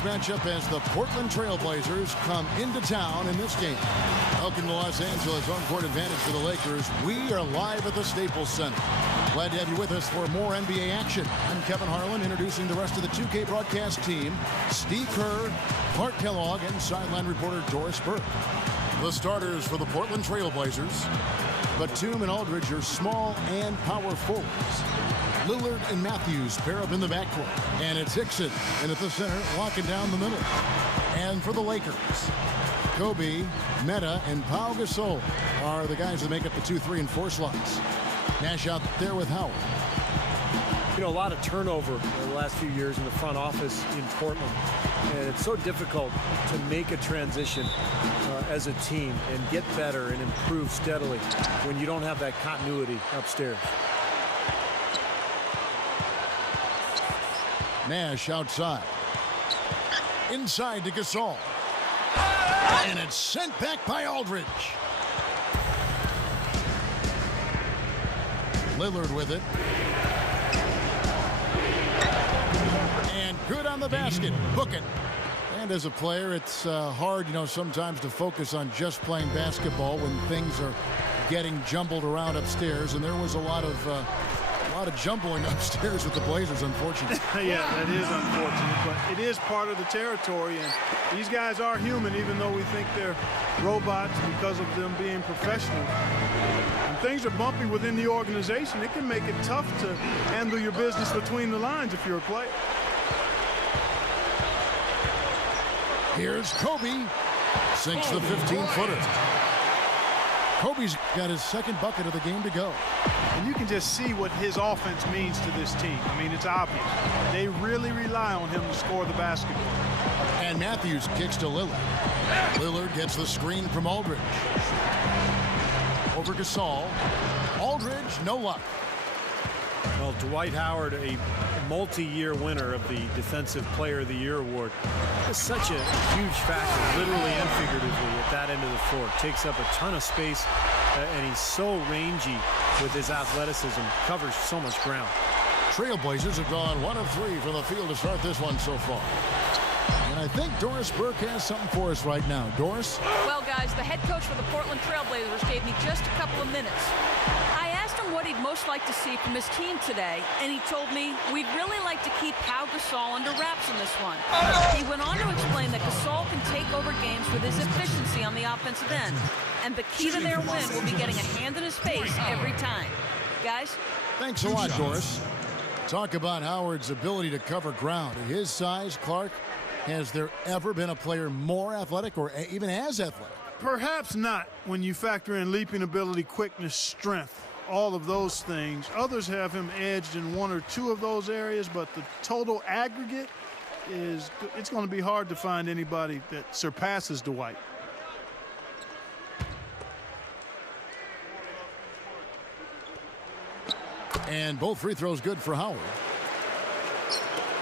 tonight's matchup as the Portland Trail Blazers come into town in this game. Welcome to Los Angeles, home court advantage for the Lakers. We are live at the Staples Center. Glad to have you with us for more NBA action. I'm Kevin Harlan, introducing the rest of the 2K broadcast team. Steve Kerr, Clark Kellogg, and sideline reporter Doris Burke. The starters for the Portland Trail Blazers. Batum and Aldridge are small and power forwards. Lillard and Matthews pair up in the backcourt. And it's Hickson in at the center, locking down the middle. And for the Lakers, Kobe, Metta, and Pau Gasol are the guys that make up the 2, 3, and 4 slots. Nash out there with Howard. You know, a lot of turnover in the last few years in the front office in Portland. And it's so difficult to make a transition as a team and get better and improve steadily when you don't have that continuity upstairs. Nash outside. Inside to Gasol. And it's sent back by Aldridge. Lillard with it. And good on the basket. Book it. And as a player, it's hard, sometimes to focus on just playing basketball when things are getting jumbled around upstairs. And there was a lot of jumbling upstairs with the Blazers, unfortunately. Yeah, that is unfortunate, but it is part of the territory. And these guys are human, even though we think they're robots because of them being professional. When things are bumpy within the organization, it can make it tough to handle your business between the lines if you're a player. Here's Kobe. Sinks the 15-footer. Kobe's got his second bucket of the game to go. And you can just see what his offense means to this team. I mean, it's obvious. They really rely on him to score the basketball. And Matthews kicks to Lillard. Lillard gets the screen from Aldridge. Over Gasol. Aldridge, no luck. Well, Dwight Howard, a multi-year winner of the Defensive Player of the Year award, is such a huge factor, literally and figuratively, at that end of the floor. Takes up a ton of space, and he's so rangy with his athleticism, covers so much ground. Trailblazers have gone 1 of 3 from the field to start this one so far. And I think Doris Burke has something for us right now. Doris? Well, guys, the head coach for the Portland Trailblazers gave me just a couple of minutes. I asked him what he'd most like to see from his team today, and he told me we'd really like to keep Pau Gasol under wraps in this one. He went on to explain that Gasol can take over games with his efficiency on the offensive end, and the key to their win will be getting a hand in his face every time. Guys? Thanks a lot, Doris. Talk about Howard's ability to cover ground. At his size, Clark, has there ever been a player more athletic or even as athletic? Perhaps not when you factor in leaping ability, quickness, strength, all of those things. Others have him edged in 1 or 2 of those areas, but the total aggregate it's going to be hard to find anybody that surpasses Dwight. And both free throws good for Howard.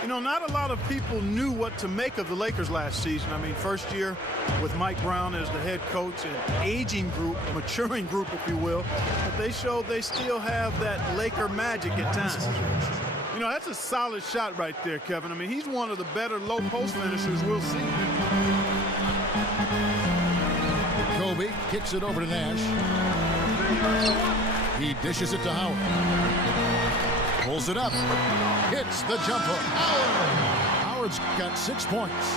You know, not a lot of people knew what to make of the Lakers last season. I mean, first year with Mike Brown as the head coach, an aging group, a maturing group, if you will. But they showed they still have that Laker magic at times. You know, that's a solid shot right there, Kevin. I mean, he's one of the better low post finishers we'll see. Kobe kicks it over to Nash. He dishes it to Howard. Pulls it up. Hits the jump hook. Howard's got 6 points.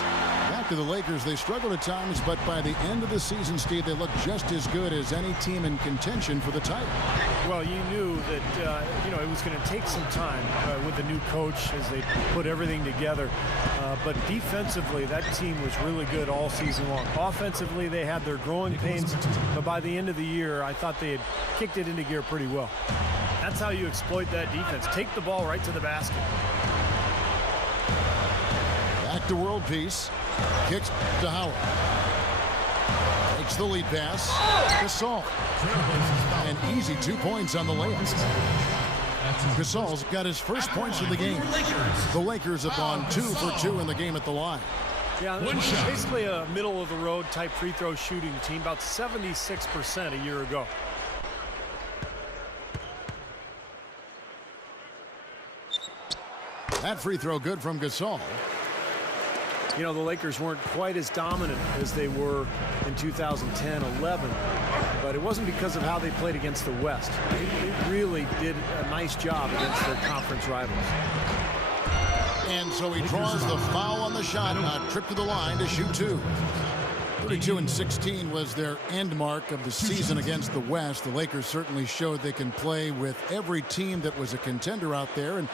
Back to the Lakers. They struggled at times, but by the end of the season, Steve, they look just as good as any team in contention for the title. Well, you knew that, it was going to take some time with the new coach as they put everything together. But defensively, that team was really good all season long. Offensively, they had their growing pains, but by the end of the year, I thought they had kicked it into gear pretty well. That's how you exploit that defense. Take the ball right to the basket. Back to world peace. Kicks to Howard. Takes the lead pass. Gasol. An easy 2 points on the layup. Gasol's got his first points of the game. The Lakers have gone 2 for 2 in the game at the line. Yeah, basically a middle-of-the-road type free throw shooting team, about 76% a year ago. That free throw good from Gasol. You know, the Lakers weren't quite as dominant as they were in 2010-11, but it wasn't because of how they played against the West. They really did a nice job against their conference rivals. And so he draws the foul on the shot, a trip to the line to shoot two. 32-16 was their end mark of the season against the West. The Lakers certainly showed they can play with every team that was a contender out there, and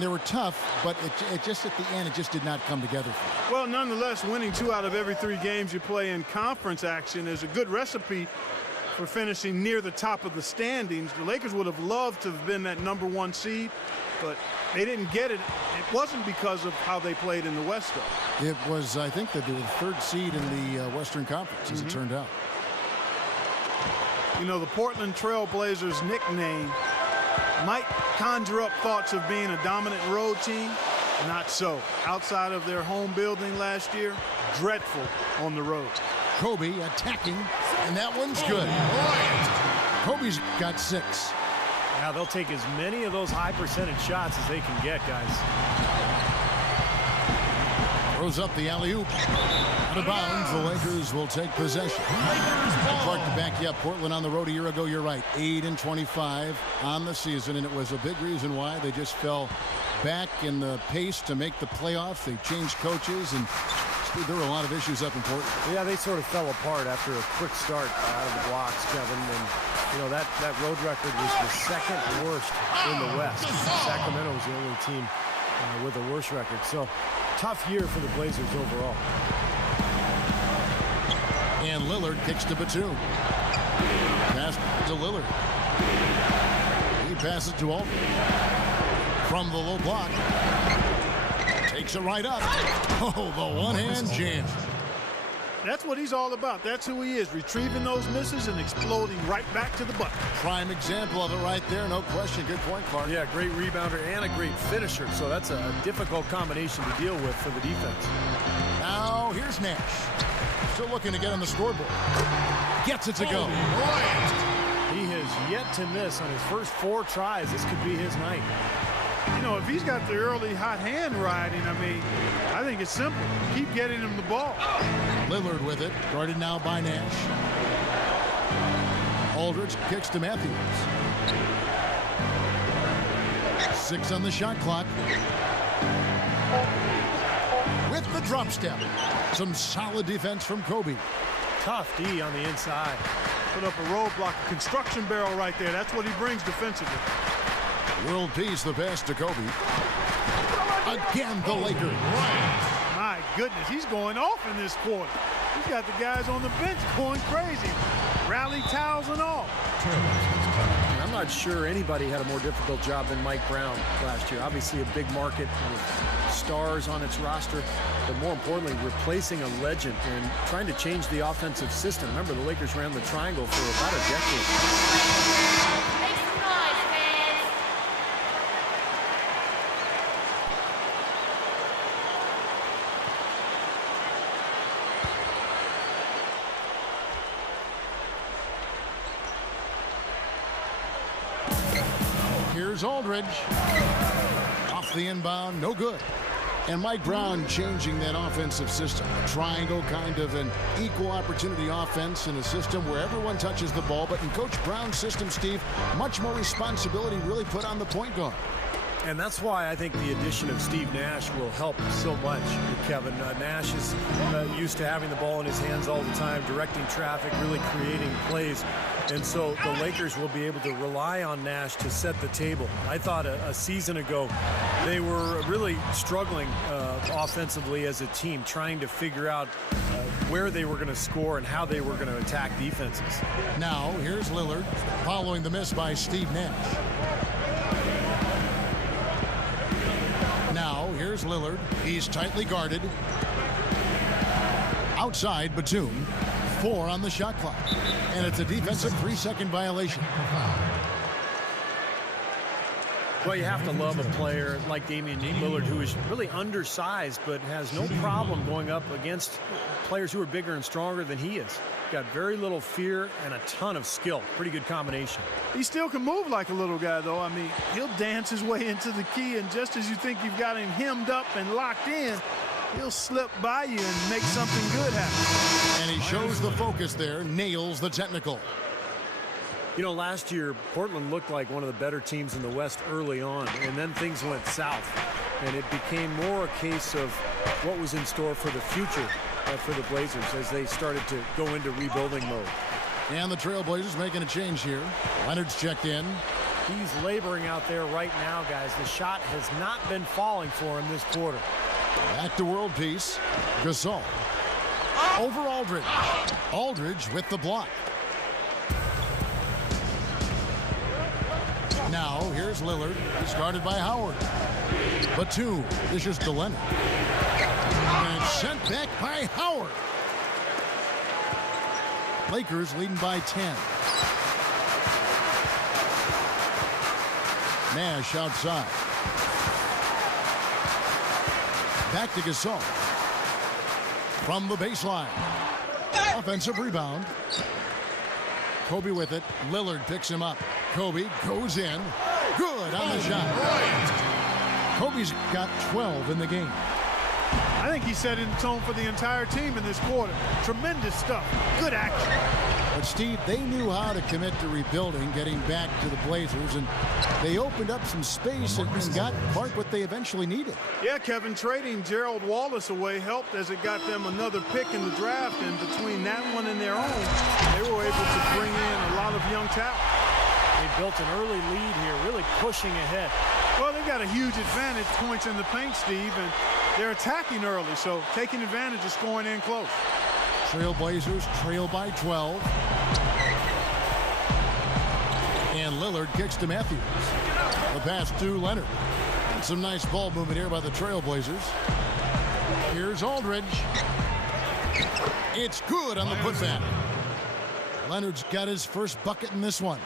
they were tough, but it just at the end, it just did not come together for them. Well, nonetheless, winning 2 out of every 3 games you play in conference action is a good recipe for finishing near the top of the standings. The Lakers would have loved to have been that #1 seed, but they didn't get it. It wasn't because of how they played in the West, though. It was, I think, that they were the 3rd seed in the Western Conference, as it turned out. You know, the Portland Trail Blazers nickname might conjure up thoughts of being a dominant road team. Not so. Outside of their home building last year, dreadful on the road. Kobe attacking, and that one's good. Kobe's got 6. Yeah, they'll take as many of those high percentage shots as they can get, guys. Throws up the alley-oop. Out of bounds, the Lakers will take possession. Clark, to back you up, Portland on the road a year ago, you're right, 8-25 on the season, and it was a big reason why they just fell back in the pace to make the playoffs. They changed coaches, and there were a lot of issues up in Portland. Yeah, they sort of fell apart after a quick start out of the blocks, Kevin, and you know, that road record was the 2nd worst in the West. Sacramento was the only team with a worse record. So, tough year for the Blazers overall. And Lillard kicks to Batum. Pass to Lillard. He passes to Aldridge. From the low block. Takes it right up. Oh, the one-hand jam. That's what he's all about. That's who he is, retrieving those misses and exploding right back to the bucket. Prime example of it right there, no question. Good point, Clark. Yeah, great rebounder and a great finisher, so that's a difficult combination to deal with for the defense. Now, here's Nash. Still looking to get on the scoreboard. Gets it to go. He has yet to miss on his first 4 tries. This could be his night. You know, if he's got the early hot hand riding, I mean, I think it's simple. Keep getting him the ball. Lillard with it, guarded now by Nash. Aldridge kicks to Matthews. 6 on the shot clock. With the drop step. Some solid defense from Kobe. Tough D on the inside. Put up a roadblock, a construction barrel right there. That's what he brings defensively. World peace, the pass to Kobe. Again, the Lakers. My goodness, he's going off in this quarter. He's got the guys on the bench going crazy. Rally towels and all. I'm not sure anybody had a more difficult job than Mike Brown last year. Obviously a big market with stars on its roster, but more importantly, replacing a legend and trying to change the offensive system. Remember, the Lakers ran the triangle for about a decade. Here's Aldridge. Off the inbound, no good. And Mike Brown changing that offensive system. A triangle, kind of an equal opportunity offense in a system where everyone touches the ball. But in Coach Brown's system, Steve, much more responsibility really put on the point guard. And that's why I think the addition of Steve Nash will help so much, Kevin. Nash is used to having the ball in his hands all the time, directing traffic, really creating plays. And so the Lakers will be able to rely on Nash to set the table. I thought a season ago they were really struggling offensively as a team, trying to figure out where they were going to score and how they were going to attack defenses. Now, here's Lillard following the miss by Steve Nash. Now, here's Lillard. He's tightly guarded. Outside, Batum. 4 on the shot clock. And it's a defensive 3-second violation. Well, you have to love a player like Damian Lillard, who is really undersized but has no problem going up against players who are bigger and stronger than he is. Got very little fear and a ton of skill. Pretty good combination. He still can move like a little guy, though. I mean, he'll dance his way into the key, and just as you think you've got him hemmed up and locked in, he'll slip by you and make something good happen. And he shows the focus there, nails the technical. You know, last year, Portland looked like one of the better teams in the West early on, and then things went south. And it became more a case of what was in store for the future for the Blazers as they started to go into rebuilding mode. And the Trailblazers making a change here. Leonard's checked in. He's laboring out there right now, guys. The shot has not been falling for him this quarter. Back to world peace. Gasol. Over Aldridge. Aldridge with the block. Now, here's Lillard. He's guarded by Howard. Batum dishes to Leonard. And sent back by Howard. Lakers leading by 10. Nash outside. Back to Gasol. From the baseline. Offensive rebound. Kobe with it. Lillard picks him up. Kobe goes in. Good on the shot. Kobe's got 12 in the game. I think he set in the tone for the entire team in this quarter. Tremendous stuff. Good action. But, Steve, they knew how to commit to rebuilding, getting back to the Blazers, and they opened up some space and got Clark what they eventually needed. Yeah, Kevin, trading Gerald Wallace away helped as it got them another pick in the draft, and between that one and their own, they were able to bring in a lot of young talent. They built an early lead here, really pushing ahead. Well, they've got a huge advantage, points in the paint, Steve, and they're attacking early, so taking advantage of scoring in close. Trailblazers trail by 12. And Lillard kicks to Matthews. The pass to Leonard. And some nice ball movement here by the Trailblazers. Here's Aldridge. It's good on the putback. Leonard's got his first bucket in this one.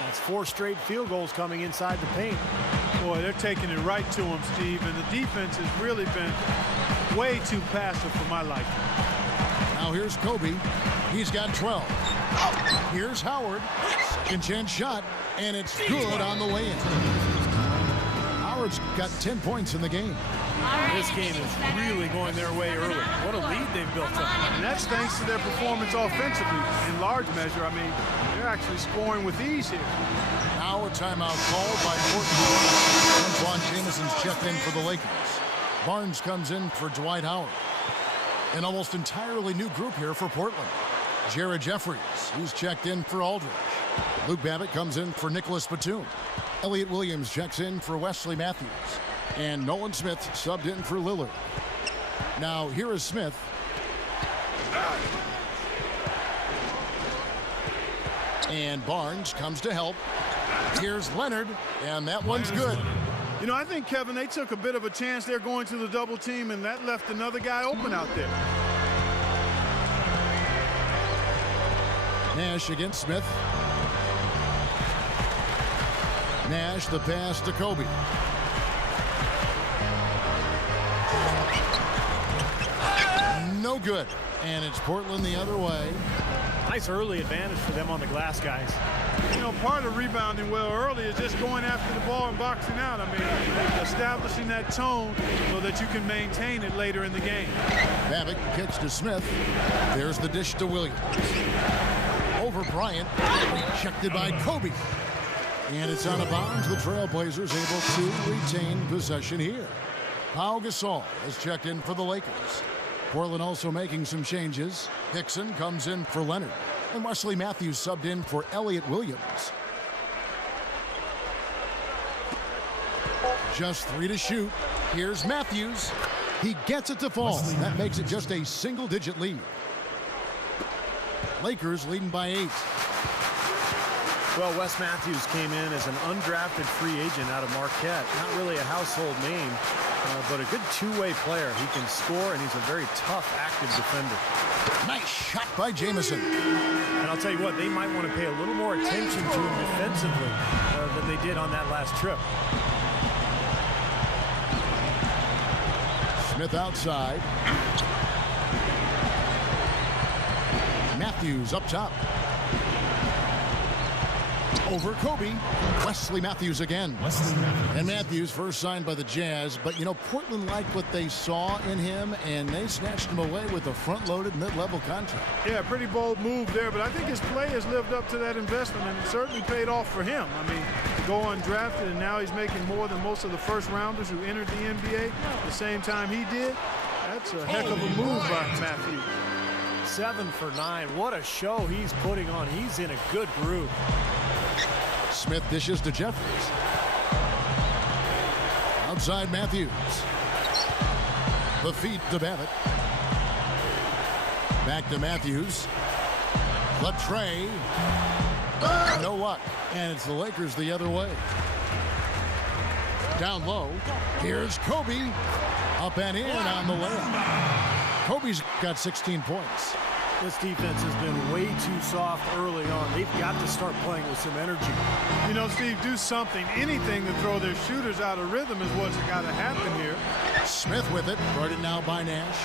That's 4 straight field goals coming inside the paint. Boy, they're taking it right to him, Steve, and the defense has really been way too passive for my liking. Now here's Kobe. He's got 12. Here's Howard. Second chance shot, and it's good on the way in. Howard's got 10 points in the game. This game is really going their way early. What a lead they've built up. And that's thanks to their performance offensively. In large measure, I mean, they're actually scoring with ease here. Now a timeout called by Portland. Antoine Jamison's checked in for the Lakers. Barnes comes in for Dwight Howard. An almost entirely new group here for Portland. Jared Jeffries, who's checked in for Aldridge. Luke Babbitt comes in for Nicholas Batum. Elliot Williams checks in for Wesley Matthews. And Nolan Smith subbed in for Lillard. Now here is Smith. And Barnes comes to help. Here's Leonard, and that one's good. You know, I think, Kevin, they took a bit of a chance there going to the double team, and that left another guy open out there. Nash against Smith. Nash, the pass to Kobe. No good. And it's Portland the other way. Nice early advantage for them on the glass, guys. You know, part of rebounding well early is just going after the ball and boxing out. I mean, establishing that tone so that you can maintain it later in the game. Babbitt kicks to Smith. There's the dish to Williams. Over Bryant. Rejected by Kobe. And it's out of bounds. The Trailblazers able to retain possession here. Pau Gasol has checked in for the Lakers. Portland also making some changes. Dixon comes in for Leonard. And Wesley Matthews subbed in for Elliot Williams. Just 3 to shoot. Here's Matthews. He gets it to fall. That makes it just a single-digit lead. Lakers leading by 8. Well, Wes Matthews came in as an undrafted free agent out of Marquette. Not really a household name, but a good two-way player. He can score, and he's a very tough, active defender. Nice shot by Jamison. And I'll tell you what, they might want to pay a little more attention to him defensively than they did on that last trip. Smith outside. Matthews up top. over Kobe. Wesley Matthews again. And Matthews first signed by the Jazz, but you know, Portland liked what they saw in him, and they snatched him away with a front-loaded mid-level contract. Yeah, pretty bold move there, but I think his play has lived up to that investment, and it certainly paid off for him. I mean, to go undrafted, and now he's making more than most of the first-rounders who entered the NBA the same time he did. That's a heck of a move by Matthews. 7 for 9. What a show he's putting on. He's in a good groove. Smith dishes to Jeffries. Outside Matthews. The feed to Babbitt. Back to Matthews. Latrey. No luck. And it's the Lakers the other way. Down low. Here's Kobe. Up and in on the layup. Kobe's got 16 points. This defense has been way too soft early on. They've got to start playing with some energy. You know, Steve, do something, anything to throw their shooters out of rhythm is what's got to happen here. Smith with it, guarded now by Nash.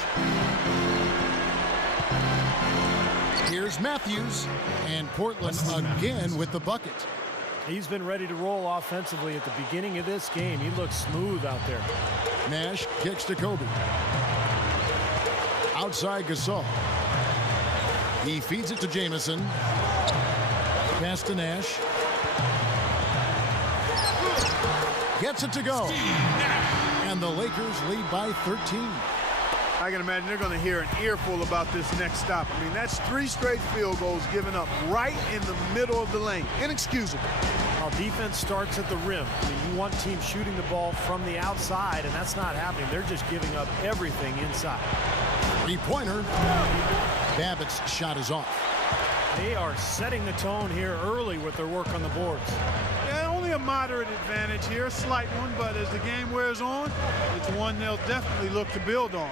Here's Matthews, and Portland again with the bucket. He's been ready to roll offensively at the beginning of this game. He looks smooth out there. Nash kicks to Kobe. Outside Gasol. He feeds it to Jamison. Pass to Nash. Gets it to go. And the Lakers lead by 13. I can imagine they're going to hear an earful about this next stop. I mean, that's 3 straight field goals given up right in the middle of the lane. Inexcusable. Well, defense starts at the rim. I mean, you want teams shooting the ball from the outside, and that's not happening. They're just giving up everything inside. Three-pointer. Babbitt's shot is off. They are setting the tone here early with their work on the boards. Yeah, only a moderate advantage here, a slight one, but as the game wears on, it's one they'll definitely look to build on.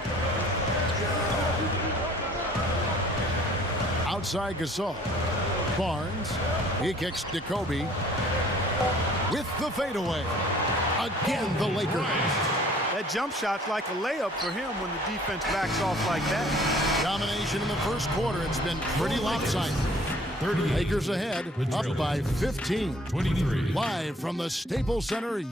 Outside Gasol. Barnes. He kicks to Kobe. With the fadeaway. Again, the Lakers. That jump shot's like a layup for him when the defense backs off like that. Domination in the first quarter. It's been pretty lopsided. Lakers ahead, up by 15. 23. Live from the Staples Center.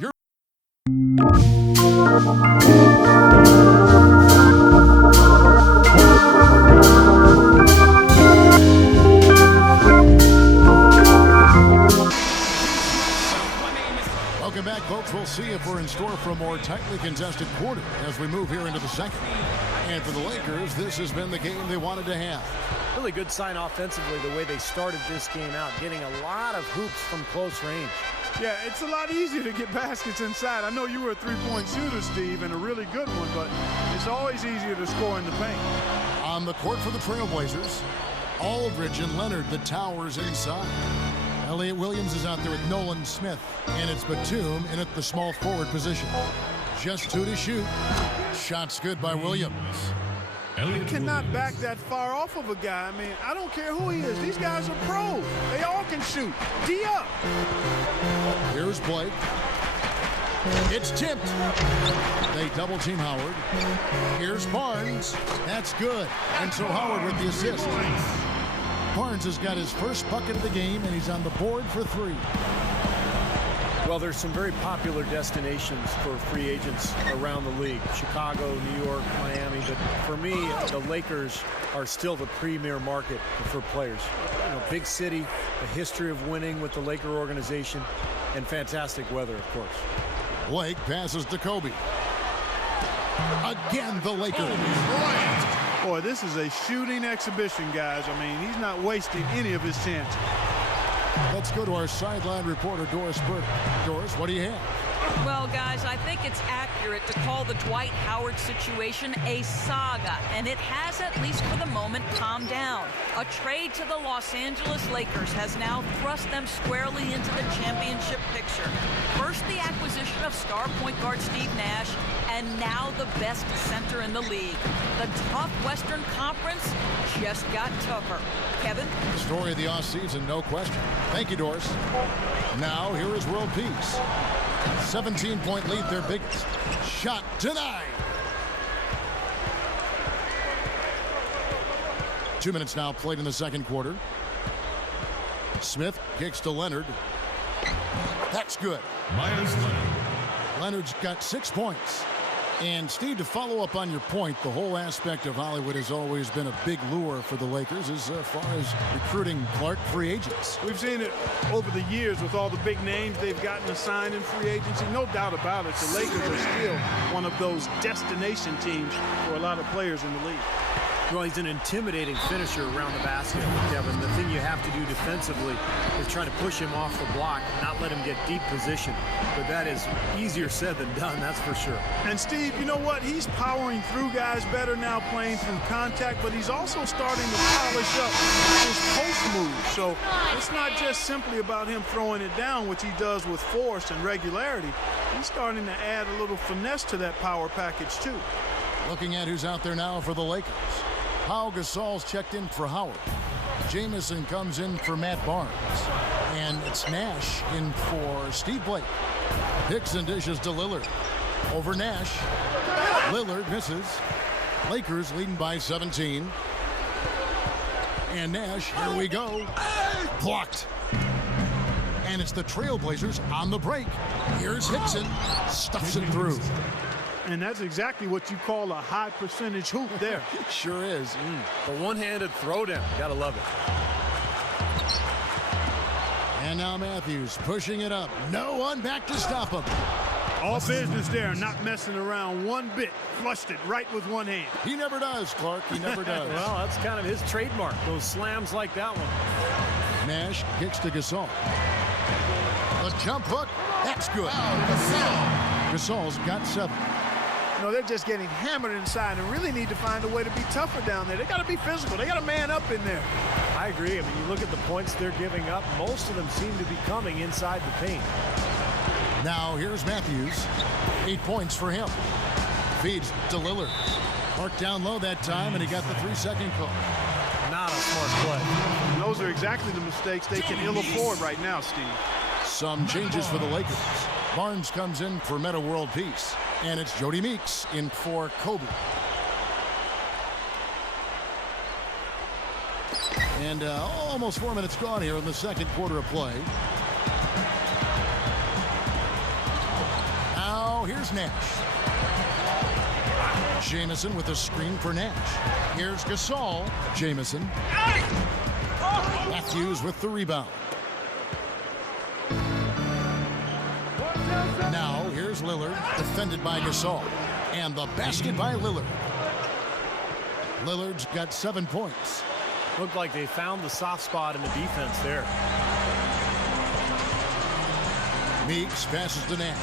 Welcome back, folks. We'll see if we're in store for a more tightly contested quarter as we move here into the second. And for the Lakers, this has been the game they wanted to have. Really good sign offensively the way they started this game out, getting a lot of hoops from close range. Yeah, it's a lot easier to get baskets inside. I know you were a three-point shooter, Steve, and a really good one, but it's always easier to score in the paint. On the court for the Trailblazers, Aldridge and Leonard, the towers inside. Elliott Williams is out there with Nolan Smith, and it's Batum in at the small forward position. Just 2 to shoot. Shots good by Williams. You cannot back that far off of a guy. I mean, I don't care who he is. These guys are pros. They all can shoot. D up. Here's Blake. It's tipped. They double team Howard. Here's Barnes. That's good. And so Howard with the assist. Barnes has got his first bucket of the game, and he's on the board for 3. Well, there's some very popular destinations for free agents around the league. Chicago, New York, Miami. But for me, the Lakers are still the premier market for players. You know, big city, a history of winning with the Laker organization, and fantastic weather, of course. Blake passes to Kobe. Again, the Lakers. Boy, this is a shooting exhibition, guys. I mean, he's not wasting any of his chances. Let's go to our sideline reporter, Doris Burke. Doris, what do you have? Well, guys, I think it's accurate to call the Dwight Howard situation a saga, and it has, at least for the moment, calmed down. A trade to the Los Angeles Lakers has now thrust them squarely into the championship picture. First, the acquisition of star point guard Steve Nash, and now the best center in the league. The tough Western Conference just got tougher. Kevin? Story of the offseason, no question. Thank you, Doris. Now, here is World Peace. 17-point lead, their biggest. Shot denied. 2 minutes now played in the second quarter. Smith kicks to Leonard. That's good. Myers Leonard. Leonard's got 6 points. And, Steve, to follow up on your point, the whole aspect of Hollywood has always been a big lure for the Lakers as far as recruiting Clark free agents. We've seen it over the years with all the big names they've gotten assigned in free agency. No doubt about it, the Lakers are still one of those destination teams for a lot of players in the league. Well, he's an intimidating finisher around the basket, Kevin. The thing you have to do defensively is try to push him off the block, not let him get deep position. But that is easier said than done, that's for sure. And, Steve, you know what? He's powering through guys better now, playing through contact, but he's also starting to polish up his post moves. So it's not just simply about him throwing it down, which he does with force and regularity. He's starting to add a little finesse to that power package, too. Looking at who's out there now for the Lakers. Pau Gasol's checked in for Howard. Jamison comes in for Matt Barnes. And it's Nash in for Steve Blake. Hickson dishes to Lillard. Over Nash. Lillard misses. Lakers leading by 17. And Nash, here we go. Blocked. And it's the Trailblazers on the break. Here's Hickson. Stuffs it through. And that's exactly what you call a high percentage hoop there. Sure is. The one-handed throwdown. Gotta love it. And now Matthews pushing it up. No one back to stop him. All business there, not messing around one bit. Flushed it right with one hand. He never does, Clark. He never does. Well, that's kind of his trademark, those slams like that one. Nash kicks to Gasol. A jump hook. That's good. Gasol's got 7. You know, they're just getting hammered inside and really need to find a way to be tougher down there. They got to be physical. They got to man up in there. I agree. I mean, you look at the points they're giving up, most of them seem to be coming inside the paint. Now here's Matthews. 8 points for him. Feeds to Lillard. Marked down low that time, and he got the 3-second call. Not a smart play. And those are exactly the mistakes they can ill afford right now, Steve. Some changes for the Lakers. Barnes comes in for Meta World Peace. And it's Jody Meeks in for Kobe. And almost 4 minutes gone here in the second quarter of play. Now here's Nash. Jamison with a screen for Nash. Here's Gasol. Jamison. Matthews with the rebound. Now here's Lillard, defended by Gasol. And the basket by Lillard. Lillard's got 7 points. Looked like they found the soft spot in the defense there. Meeks passes to Nash.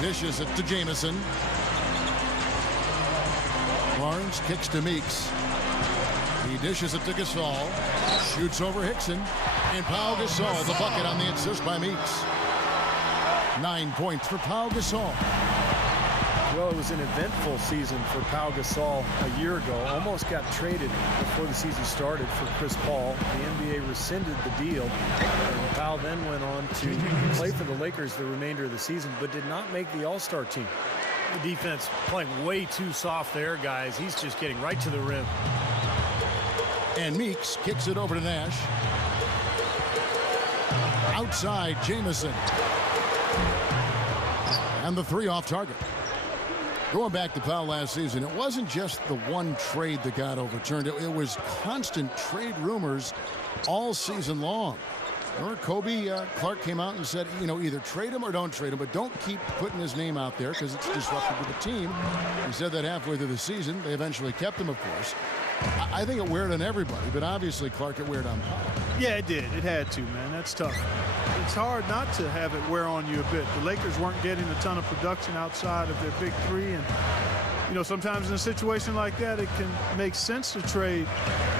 Dishes it to Jamison. Barnes kicks to Meeks. He dishes it to Gasol. Shoots over Hickson. And Pau Gasol, the bucket on the assist by Meeks. 9 points for Pau Gasol. Well, it was an eventful season for Pau Gasol a year ago. Almost got traded before the season started for Chris Paul. The NBA rescinded the deal. And Pau then went on to play for the Lakers the remainder of the season, but did not make the All-Star team. The defense playing way too soft there, guys. He's just getting right to the rim. And Meeks kicks it over to Nash. Outside, Jamison. And the 3 off target. Going back to Pau last season, it wasn't just the one trade that got overturned. It was constant trade rumors all season long. Remember Kobe Clark came out and said, you know, either trade him or don't trade him, but don't keep putting his name out there because it's disruptive to the team. He said that halfway through the season. They eventually kept him, of course. I think it weared on everybody, but obviously Clark, it weared on Pau. Yeah, it did. It had to, man. That's tough. It's hard not to have it wear on you a bit. The Lakers weren't getting a ton of production outside of their big three. And, you know, sometimes in a situation like that, it can make sense to trade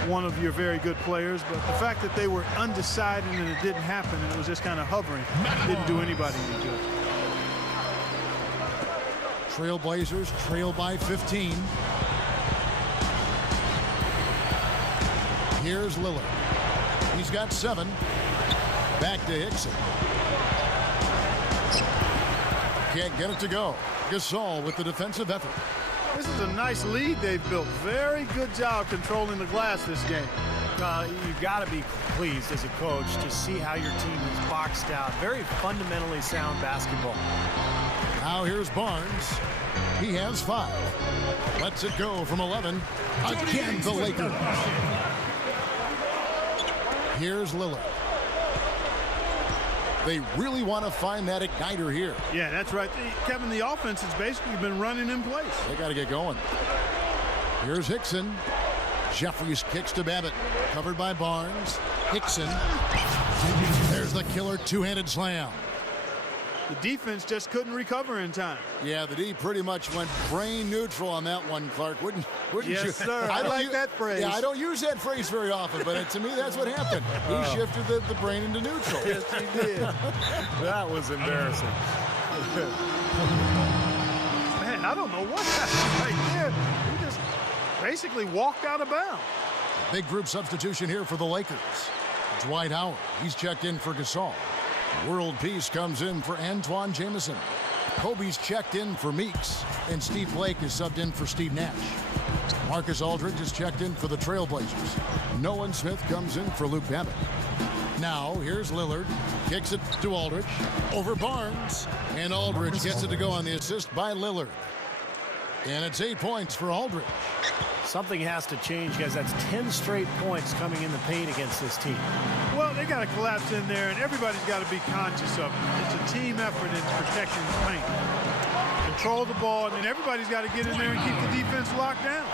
one of your very good players. But the fact that they were undecided and it didn't happen and it was just kind of hovering didn't do anybody any good. Trailblazers trail by 15. Here's Lillard. He's got 7. Back to Hickson. Can't get it to go. Gasol with the defensive effort. This is a nice lead they've built. Very good job controlling the glass this game. You've got to be pleased as a coach to see how your team is boxed out. Very fundamentally sound basketball. Now here's Barnes. He has 5. Lets it go from 11. Again, the Lakers. Here's Lillard. They really want to find that igniter here. Yeah, that's right. Kevin, the offense has basically been running in place. They got to get going. Here's Hickson. Jeffries kicks to Babbitt. Covered by Barnes. Hickson. There's the killer two-handed slam. The defense just couldn't recover in time. Yeah, the D pretty much went brain neutral on that one, Clark. Wouldn't yes, you? Sir. I like that phrase. Yeah, I don't use that phrase very often, but to me, that's what happened. He shifted the brain into neutral. Yes, he did. That was embarrassing. Man, I don't know what happened right there. He just basically walked out of bounds. Big group substitution here for the Lakers. Dwight Howard, he's checked in for Gasol. World Peace comes in for Antoine Jamison. Kobe's checked in for Meeks. And Steve Blake is subbed in for Steve Nash. Marcus Aldridge is checked in for the Trailblazers. Nolan Smith comes in for Luke Babbitt. Now, here's Lillard. Kicks it to Aldridge. Over Barnes. And Aldridge gets it to go on the assist by Lillard. And it's 8 points for Aldridge. Something has to change, guys. That's 10 straight points coming in the paint against this team. Well, they got to collapse in there, and everybody's got to be conscious of it. It's a team effort in protecting the paint. Control the ball, and then everybody's got to get in there and keep the defense locked down.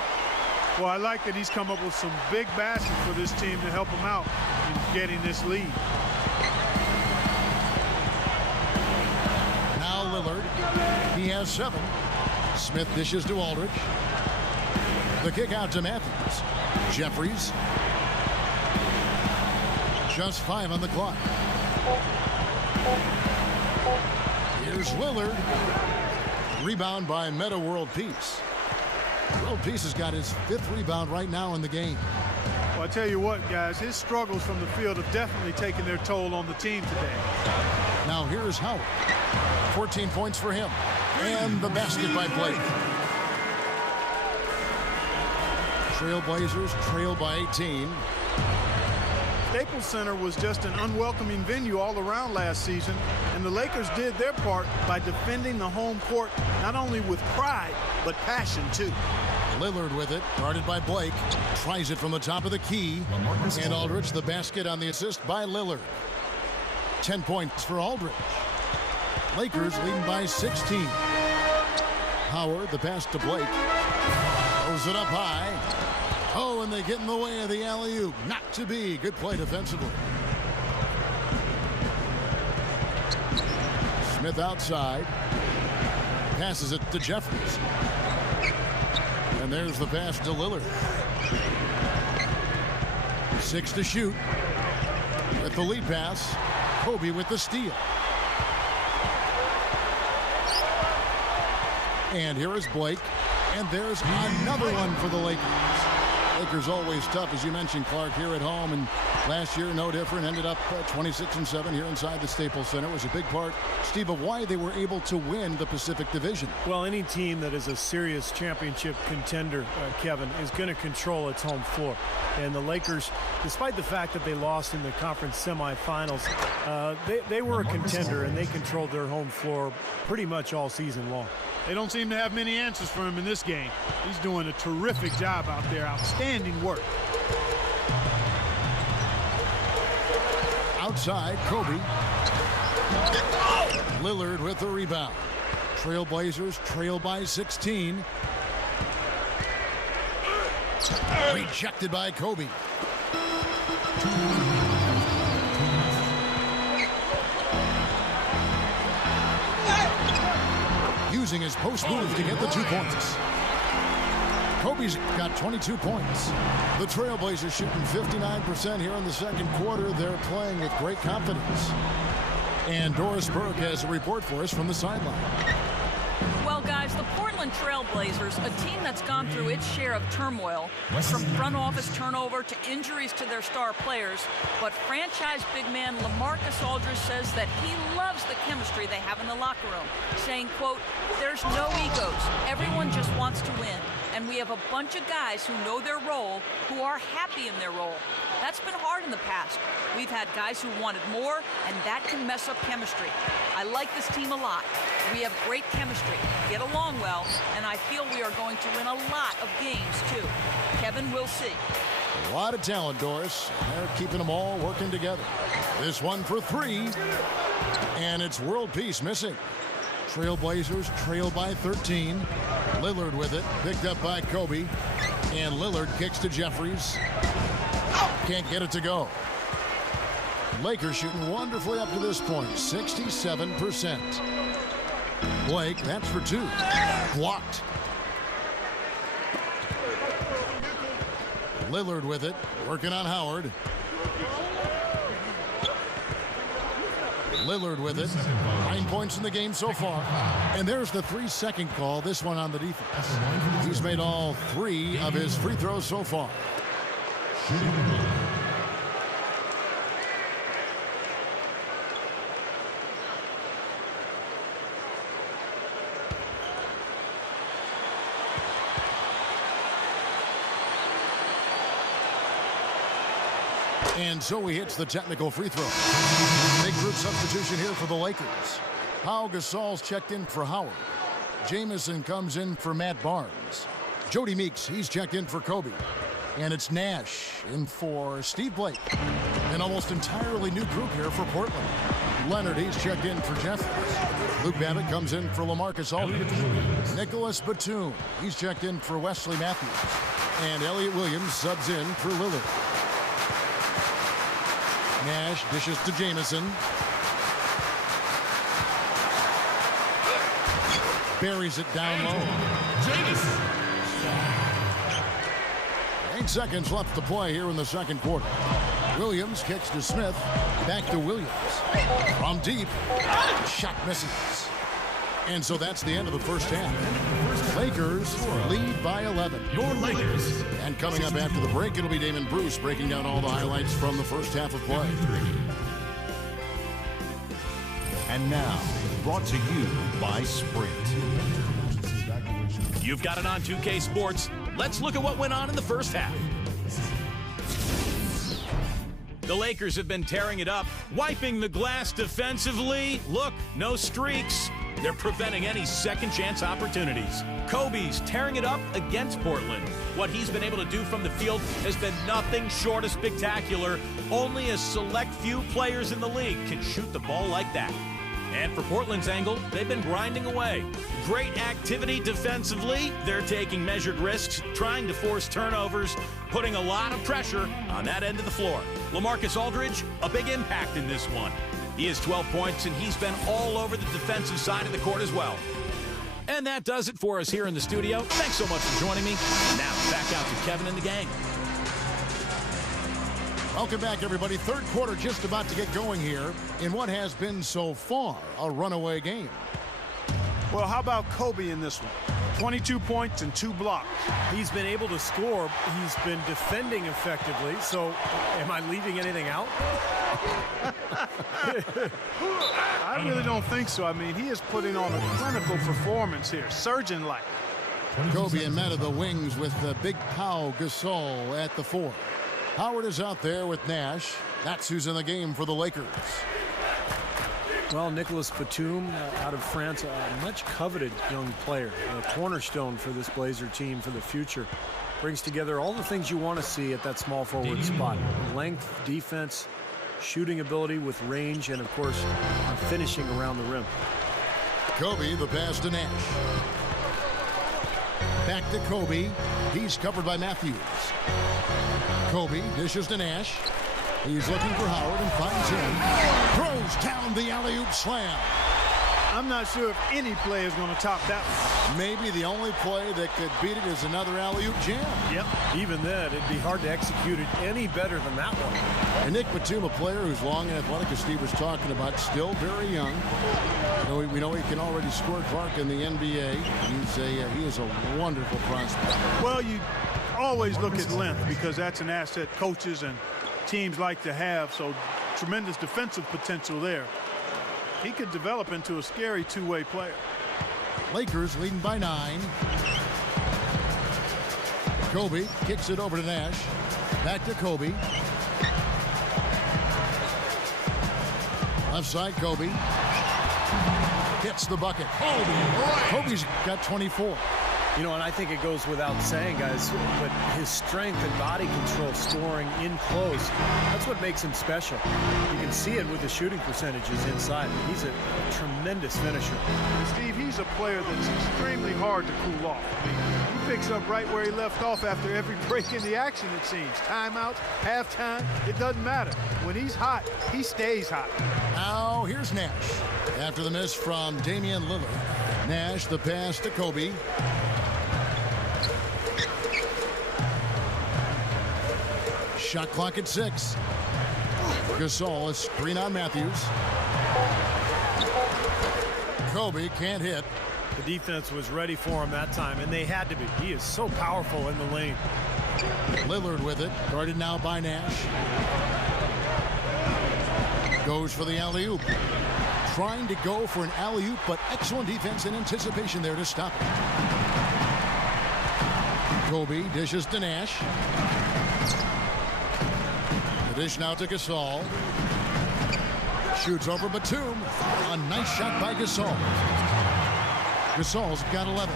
Well, I like that he's come up with some big baskets for this team to help him out in getting this lead. Now Lillard. He has 7. Smith dishes to Aldridge. The kick out to Matthews. Jeffries. Just 5 on the clock. Here's Lillard. Rebound by Meta World Peace. World Peace has got his 5th rebound right now in the game. Well, I tell you what, guys, his struggles from the field have definitely taken their toll on the team today. Now here's Howard. 14 points for him. And the basket by Blake. Trailblazers trail by 18. Staples Center was just an unwelcoming venue all around last season, and the Lakers did their part by defending the home court not only with pride, but passion too. Lillard with it, guarded by Blake. Tries it from the top of the key. And Aldridge, the basket on the assist by Lillard. 10 points for Aldridge. Lakers leading by 16. Howard, the pass to Blake. Throws it up high. Oh, and they get in the way of the alley-oop. Not to be. Good play defensively. Smith outside. Passes it to Jeffries. And there's the pass to Lillard. 6 to shoot. With the lead pass, Kobe with the steal. And here is Blake. And there's another one for the Lakers. Lakers always tough, as you mentioned, Clark, here at home. And last year, no different. Ended up 26-7 here inside the Staples Center. It was a big part, Steve, of why they were able to win the Pacific Division. Well, any team that is a serious championship contender, Kevin, is going to control its home floor. And the Lakers, despite the fact that they lost in the conference semifinals, they were a contender, and they controlled their home floor pretty much all season long. They don't seem to have many answers for him in this game. He's doing a terrific job out there. Outstanding work. Outside, Kobe. Lillard with the rebound. Trailblazers trail by 16. Rejected by Kobe. Using his post move to get the 2 points. Kobe's got 22 points. The Trailblazers shooting 59% here in the second quarter. They're playing with great confidence. And Doris Burke has a report for us from the sideline. Well, guys, the Portland Trailblazers, a team that's gone through its share of turmoil, from front office turnover to injuries to their star players. But franchise big man LaMarcus Aldridge says that he loves the chemistry they have in the locker room, saying, quote, "There's no egos. Everyone just wants to win." and we have a bunch of guys who know their role, who are happy in their role. That's been hard in the past. We've had guys who wanted more, and that can mess up chemistry. I like this team a lot. We have great chemistry, get along well, and I feel we are going to win a lot of games, too. Kevin, we'll see. A lot of talent, Doris. They're keeping them all working together. This one for three, and it's world peace missing. Trailblazers trail by 13. Lillard with it, picked up by Kobe, and Lillard kicks to Jeffries. Can't get it to go. Lakers shooting wonderfully up to this point, 67%. Blake, that's for two. Blocked. Lillard with it, working on Howard. Lillard with it. 9 points in the game so far. And there's the 3-second call, this one on the defense. He's made all 3 of his free throws so far. And so he hits the technical free throw. Big group substitution here for the Lakers. Pau Gasol's checked in for Howard. Jamison comes in for Matt Barnes. Jody Meeks, he's checked in for Kobe. And it's Nash in for Steve Blake. An almost entirely new group here for Portland. Leonard, he's checked in for Jeffries. Luke Babbitt comes in for LaMarcus Aldridge. Nicholas Batum, he's checked in for Wesley Matthews. And Elliot Williams subs in for Lillard. Nash dishes to Jamison. Buries it down low. 8 seconds left to play here in the second quarter. Williams kicks to Smith. Back to Williams. From deep. Shot misses. And so that's the end of the first half. Lakers lead by 11. Your Lakers. And coming up after the break, it'll be Damon Bruce breaking down all the highlights from the first half of play. And now, brought to you by Sprint. You've got it on 2K Sports. Let's look at what went on in the first half. The Lakers have been tearing it up, wiping the glass defensively. Look, no streaks. They're preventing any second chance opportunities. Kobe's tearing it up against Portland. What he's been able to do from the field has been nothing short of spectacular. Only a select few players in the league can shoot the ball like that. And for Portland's angle, they've been grinding away. Great activity defensively. They're taking measured risks, trying to force turnovers, putting a lot of pressure on that end of the floor. LaMarcus Aldridge, a big impact in this one. He has 12 points, and he's been all over the defensive side of the court as well. And that does it for us here in the studio. Thanks so much for joining me. Now, back out to Kevin and the gang. Welcome back, everybody. Third quarter just about to get going here in what has been so far a runaway game. Well, how about Kobe in this one? 22 points and 2 blocks. He's been able to score. He's been defending effectively. So, am I leaving anything out? I really don't think so. I mean, he is putting on a clinical performance here, surgeon-like. Kobe and men of the wings with the big Pau Gasol at the 4. Howard is out there with Nash. That's who's in the game for the Lakers. Well, Nicholas Batum out of France, a much coveted young player, a cornerstone for this Blazer team for the future. Brings together all the things you want to see at that small forward spot. Length, defense, shooting ability with range, and, of course, finishing around the rim. Kobe, the pass to Nash. Back to Kobe. He's covered by Matthews. Kobe dishes to Nash. He's looking for Howard and finds him. Throws down the alley-oop slam. I'm not sure if any play is going to top that one. Maybe the only play that could beat it is another alley-oop jam. Yep. Even then, it'd be hard to execute it any better than that one. And Nick Batum, a player who's long and athletic, as Steve was talking about, still very young. We know he can already score Clark in the NBA. He is a wonderful prospect. Well, you always look at length because that's an asset coaches and teams like to have, so tremendous defensive potential there. He could develop into a scary two-way player. Lakers leading by 9. Kobe kicks it over to Nash. Back to Kobe. Left side, Kobe. Hits the bucket. Kobe's got 24. You know, and I think it goes without saying, guys, but his strength and body control scoring in close, that's what makes him special. You can see it with the shooting percentages inside. He's a tremendous finisher. Steve, he's a player that's extremely hard to cool off. I mean, he picks up right where he left off after every break in the action, it seems. Timeouts, halftime, it doesn't matter. When he's hot, he stays hot. Now here's Nash. After the miss from Damian Lillard. Nash, the pass to Kobe. Shot clock at 6. Gasol, a screen on Matthews. Kobe can't hit. The defense was ready for him that time, and they had to be. He is so powerful in the lane. Lillard with it, guarded now by Nash. Goes for the alley-oop. Trying to go for an alley-oop, but excellent defense and anticipation there to stop it. Kobe dishes to Nash. The dish now to Gasol. Shoots over Batum. A nice shot by Gasol. Gasol's got 11.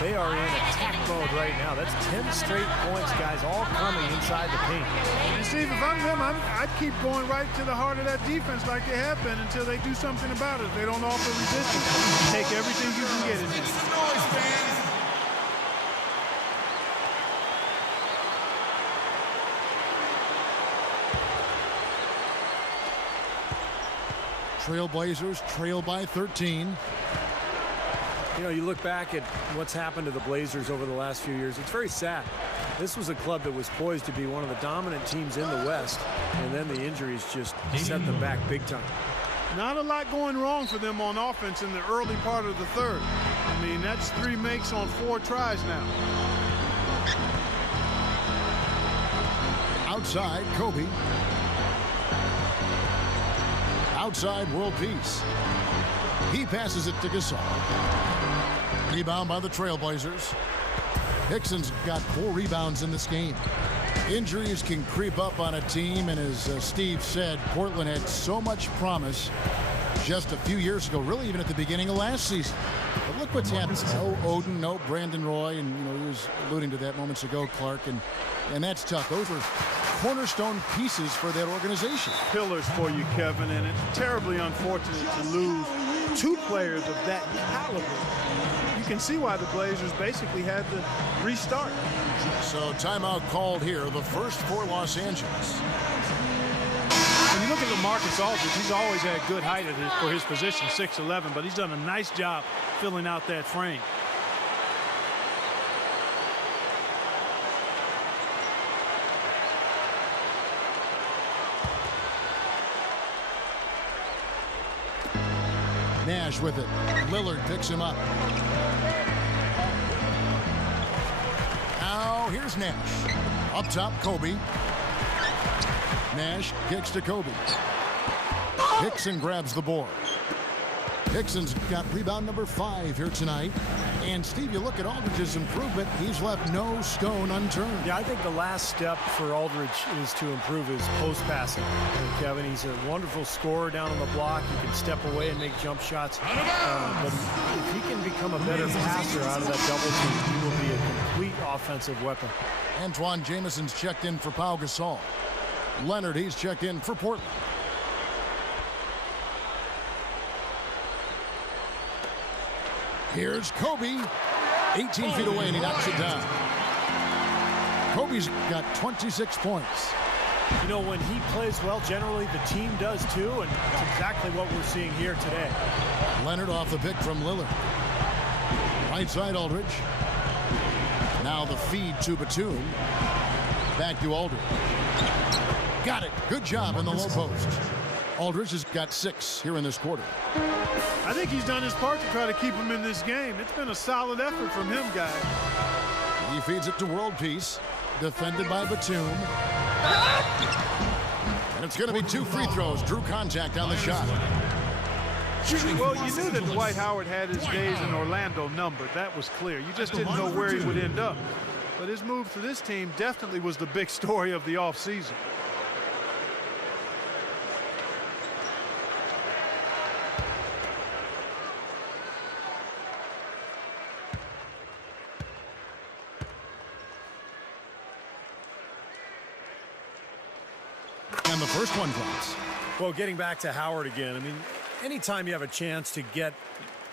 They are in attack mode right now. That's 10 straight points, guys, all coming inside the paint. And Steve, if I'm him, I'd keep going right to the heart of that defense like they have been until they do something about it. If they don't offer resistance, take everything you can get in there. Trailblazers trail by 13. You know, you look back at what's happened to the Blazers over the last few years. It's very sad. This was a club that was poised to be one of the dominant teams in the West, and then the injuries just set them back big time. Not a lot going wrong for them on offense in the early part of the third. I mean, that's 3 makes on 4 tries now. Outside, Kobe. Outside, world peace. He passes it to Gasol. Rebound by the Trailblazers. Hickson's got 4 rebounds in this game. Injuries can creep up on a team, and as Steve said, Portland had so much promise just a few years ago, really even at the beginning of last season. But look what's happened. No Oden, no Brandon Roy, and he was alluding to that moments ago, Clark, and that's tough. Those are cornerstone pieces for that organization. Pillars for you, Kevin, and it's terribly unfortunate to lose 2 players of that caliber. You can see why the Blazers basically had to restart. So timeout called here, the first for Los Angeles. When you look at LaMarcus Aldridge, he's always had good height for his position, 6'11", but he's done a nice job filling out that frame. Nash with it. Lillard picks him up. Now here's Nash. Up top, Kobe. Nash kicks to Kobe. Hickson grabs the board. Hickson's got rebound number 5 here tonight. And Steve, you look at Aldridge's improvement, he's left no stone unturned. Yeah, I think the last step for Aldridge is to improve his post passing. Kevin, he's a wonderful scorer down on the block. He can step away and make jump shots. But if he can become a better passer out of that double team, he will be a complete offensive weapon. Antoine Jameson's checked in for Pau Gasol. Leonard, he's checked in for Portland. Here's Kobe, 18 feet away, and he knocks it down. Kobe's got 26 points. You know, when he plays well, generally the team does too, and it's exactly what we're seeing here today. Leonard off the pick from Lillard. Right side, Aldridge. Now the feed to Batum. Back to Aldridge. Got it. Good job in the low post. Aldridge has got 6 here in this quarter. I think he's done his part to try to keep him in this game. It's been a solid effort from him, guys. He feeds it to World Peace. Defended by Batum. And it's going to be 2 free throws. Drew contact on the shot. Well, you knew that Dwight Howard had his days in Orlando numbered. That was clear. You just didn't know where he would end up. but his move to this team definitely was the big story of the offseason. And the first one drops. Well, getting back to Howard again, I mean, anytime you have a chance to get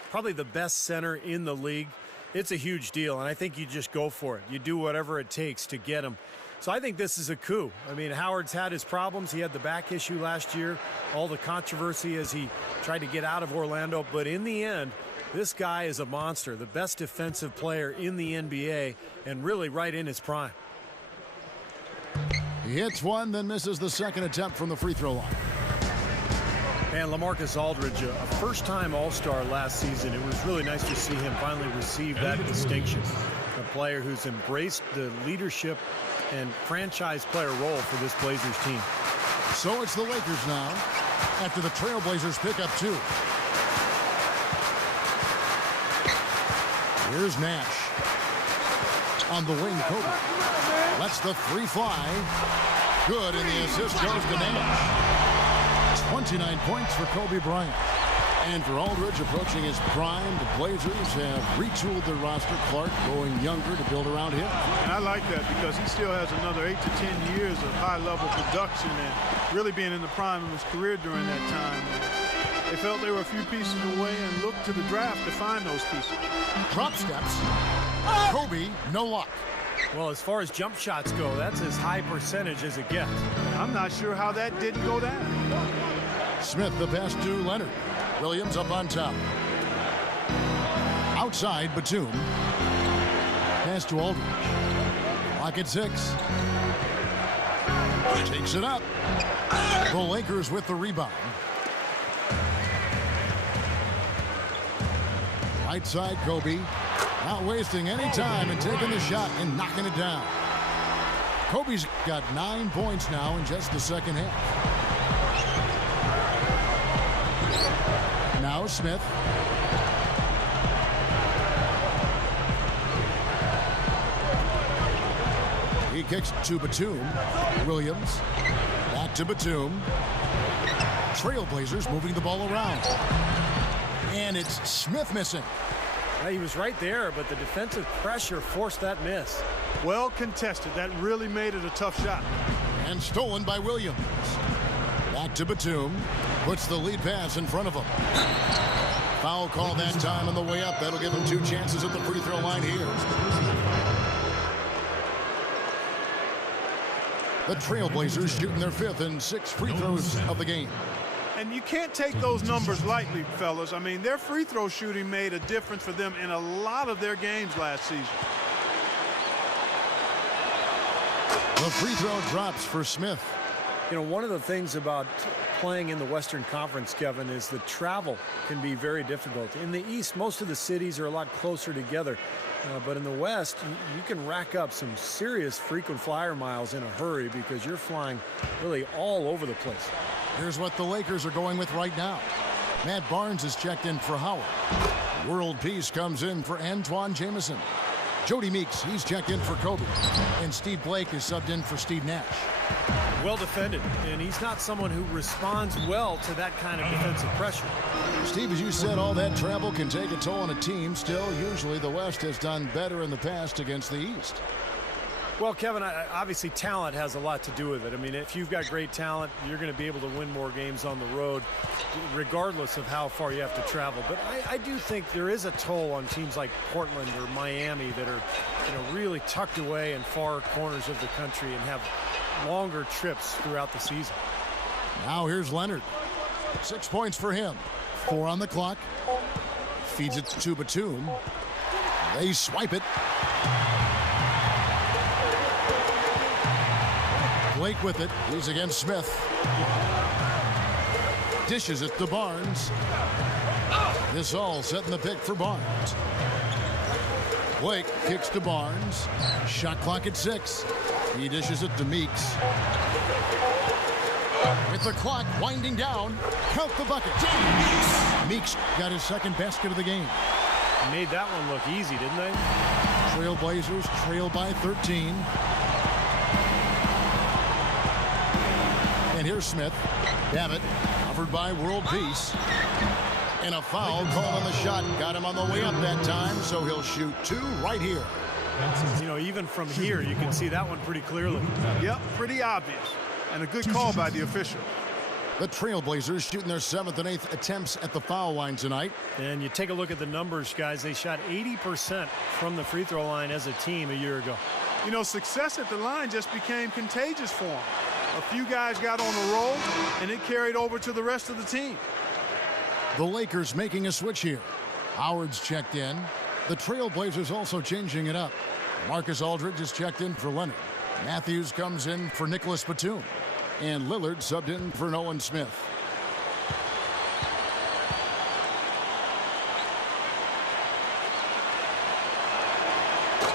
probably the best center in the league, it's a huge deal, and I think you just go for it. You do whatever it takes to get him. So I think this is a coup. I mean, Howard's had his problems. He had the back issue last year, all the controversy as he tried to get out of Orlando. But in the end, this guy is a monster, the best defensive player in the NBA, and really right in his prime. He hits one, then misses the second attempt from the free throw line. And LaMarcus Aldridge, a first-time All-Star last season. It was really nice to see him finally receive that distinction. A player who's embraced the leadership and franchise player role for this Blazers team. So it's the Lakers now, after the Trailblazers pick up 2. Here's Nash. On the wing, Kobe. Lets the 3 fly. Good, and the assist goes to Nash. 29 points for Kobe Bryant. And for Aldridge approaching his prime, the Blazers have retooled their roster. Clark going younger to build around him. And I like that because he still has another 8 to 10 years of high-level production and really being in the prime of his career during that time. They felt they were a few pieces away and looked to the draft to find those pieces. Drop steps. Kobe, no luck. Well, as far as jump shots go, that's as high percentage as it gets. I'm not sure how that didn't go down. Smith the pass to Leonard. Williams up on top. Outside, Batum. Pass to Aldridge. Clock at 6. Takes it up. The Lakers with the rebound. Right side, Kobe. Not wasting any time and taking the shot and knocking it down. Kobe's got 9 points now in just the second half. Now Smith. He kicks to Batum. Williams. Back to Batum. Trailblazers moving the ball around. And it's Smith missing. He was right there, but the defensive pressure forced that miss. Well contested. That really made it a tough shot. And stolen by Williams. Back to Batum. Puts the lead pass in front of him. Foul call that time on the way up. That'll give him 2 chances at the free throw line here. The Trailblazers shooting their 5th and 6th free throws of the game. And you can't take those numbers lightly, fellas. I mean, their free throw shooting made a difference for them in a lot of their games last season. The free throw drops for Smith. You know, one of the things about playing in the Western Conference, Kevin, is the travel can be very difficult. In the East, most of the cities are a lot closer together. But in the West, you can rack up some serious frequent flyer miles in a hurry because you're flying really all over the place. Here's what the Lakers are going with right now. Matt Barnes is checked in for Howard. World Peace comes in for Antoine Jamison. Jody Meeks, he's checked in for Kobe. And Steve Blake is subbed in for Steve Nash. Well defended, and he's not someone who responds well to that kind of defensive pressure. Steve, as you said, all that travel can take a toll on a team. Still, usually the West has done better in the past against the East. Well, Kevin, obviously talent has a lot to do with it. I mean, if you've got great talent, you're going to be able to win more games on the road, regardless of how far you have to travel. But I do think there is a toll on teams like Portland or Miami that are, really tucked away in far corners of the country and have longer trips throughout the season. Now here's Leonard. 6 points for him. 4 on the clock. Feeds it to Batum. They swipe it. Blake with it. He's against Smith. Dishes it to Barnes. This all setting the pick for Barnes. Blake kicks to Barnes. Shot clock at 6. He dishes it to Meeks. With the clock winding down, count the bucket. Meeks got his second basket of the game. Made that one look easy, didn't they? Trailblazers trail by 13. And here's Smith. Babbitt, covered by World Peace. And a foul call on the shot. Got him on the way up that time, so he'll shoot 2 right here. You know, even from here, you can see that one pretty clearly. Yep, pretty obvious. And a good call by the official. The Trailblazers shooting their 7th and 8th attempts at the foul line tonight. And you take a look at the numbers, guys. They shot 80% from the free throw line as a team a year ago. You know, success at the line just became contagious for them. A few guys got on a roll, and it carried over to the rest of the team. The Lakers making a switch here. Howard's checked in. The Trailblazers also changing it up. Marcus Aldridge is checked in for Leonard. Matthews comes in for Nicholas Batum. And Lillard subbed in for Nolan Smith.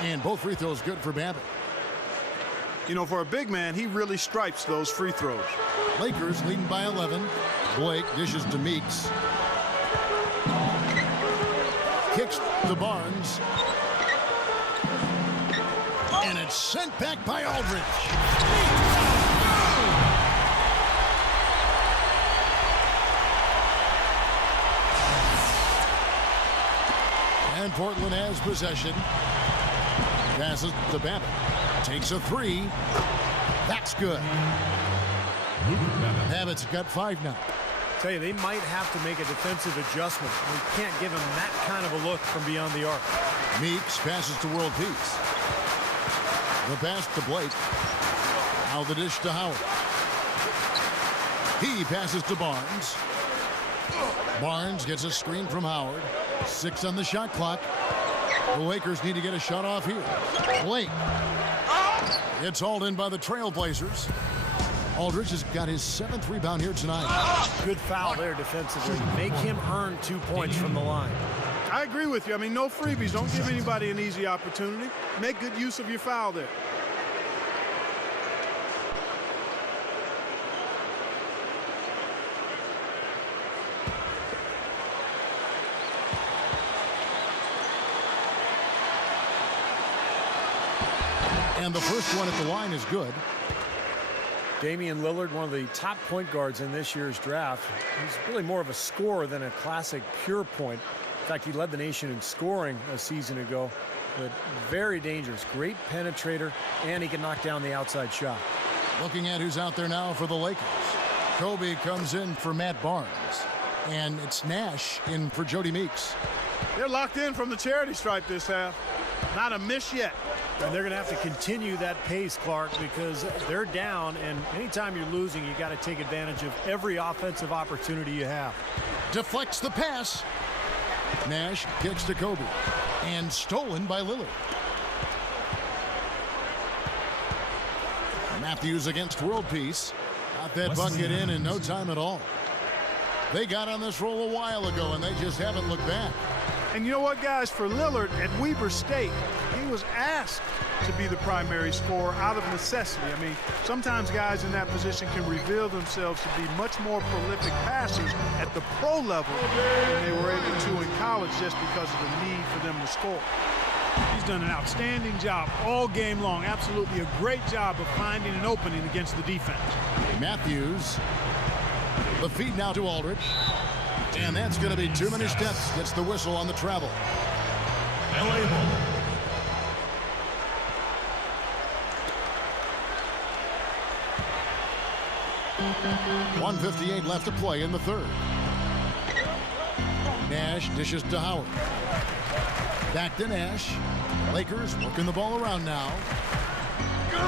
And both free throws good for Babbitt. You know, for a big man, he really stripes those free throws. Lakers leading by 11. Blake dishes to Meeks. Kicks to Barnes. And it's sent back by Aldridge. And Portland has possession. Passes to Babbitt. Takes a 3. That's good. Babbitt's got 5 now. Tell you, they might have to make a defensive adjustment. We can't give him that kind of a look from beyond the arc. Meeks passes to World Peace. The pass to Blake. Now the dish to Howard. He passes to Barnes. Barnes gets a screen from Howard. 6 on the shot clock. The Lakers need to get a shot off here. Blake. It's hauled in by the Trailblazers. Aldridge has got his 7th rebound here tonight. Good foul there defensively. Make him earn 2 points from the line. I agree with you. I mean, no freebies. Don't give anybody an easy opportunity. Make good use of your foul there. And the first one at the line is good. Damian Lillard, one of the top point guards in this year's draft. He's really more of a scorer than a classic pure point. In fact, he led the nation in scoring a season ago, but very dangerous. Great penetrator, and he can knock down the outside shot. Looking at who's out there now for the Lakers. Kobe comes in for Matt Barnes. And it's Nash in for Jody Meeks. They're locked in from the charity stripe this half. Not a miss yet. And they're going to have to continue that pace, Clark, because they're down, and anytime you're losing, you got to take advantage of every offensive opportunity you have. Deflects the pass. Nash kicks to Kobe. And stolen by Lillard. Matthews against World Peace. Got that bucket in no time at all. They got on this roll a while ago, and they just haven't looked back. And you know what, guys? For Lillard at Weber State, he was asked to be the primary scorer out of necessity. I mean, sometimes guys in that position can reveal themselves to be much more prolific passers at the pro level than they were able to in college just because of the need for them to score. He's done an outstanding job all game long. Absolutely a great job of finding an opening against the defense. Matthews. The feed now to Aldridge. And that's going to be too many steps. Gets the whistle on the travel. LA ball. .158 left to play in the third. Nash dishes to Howard. Back to Nash. Lakers working the ball around now.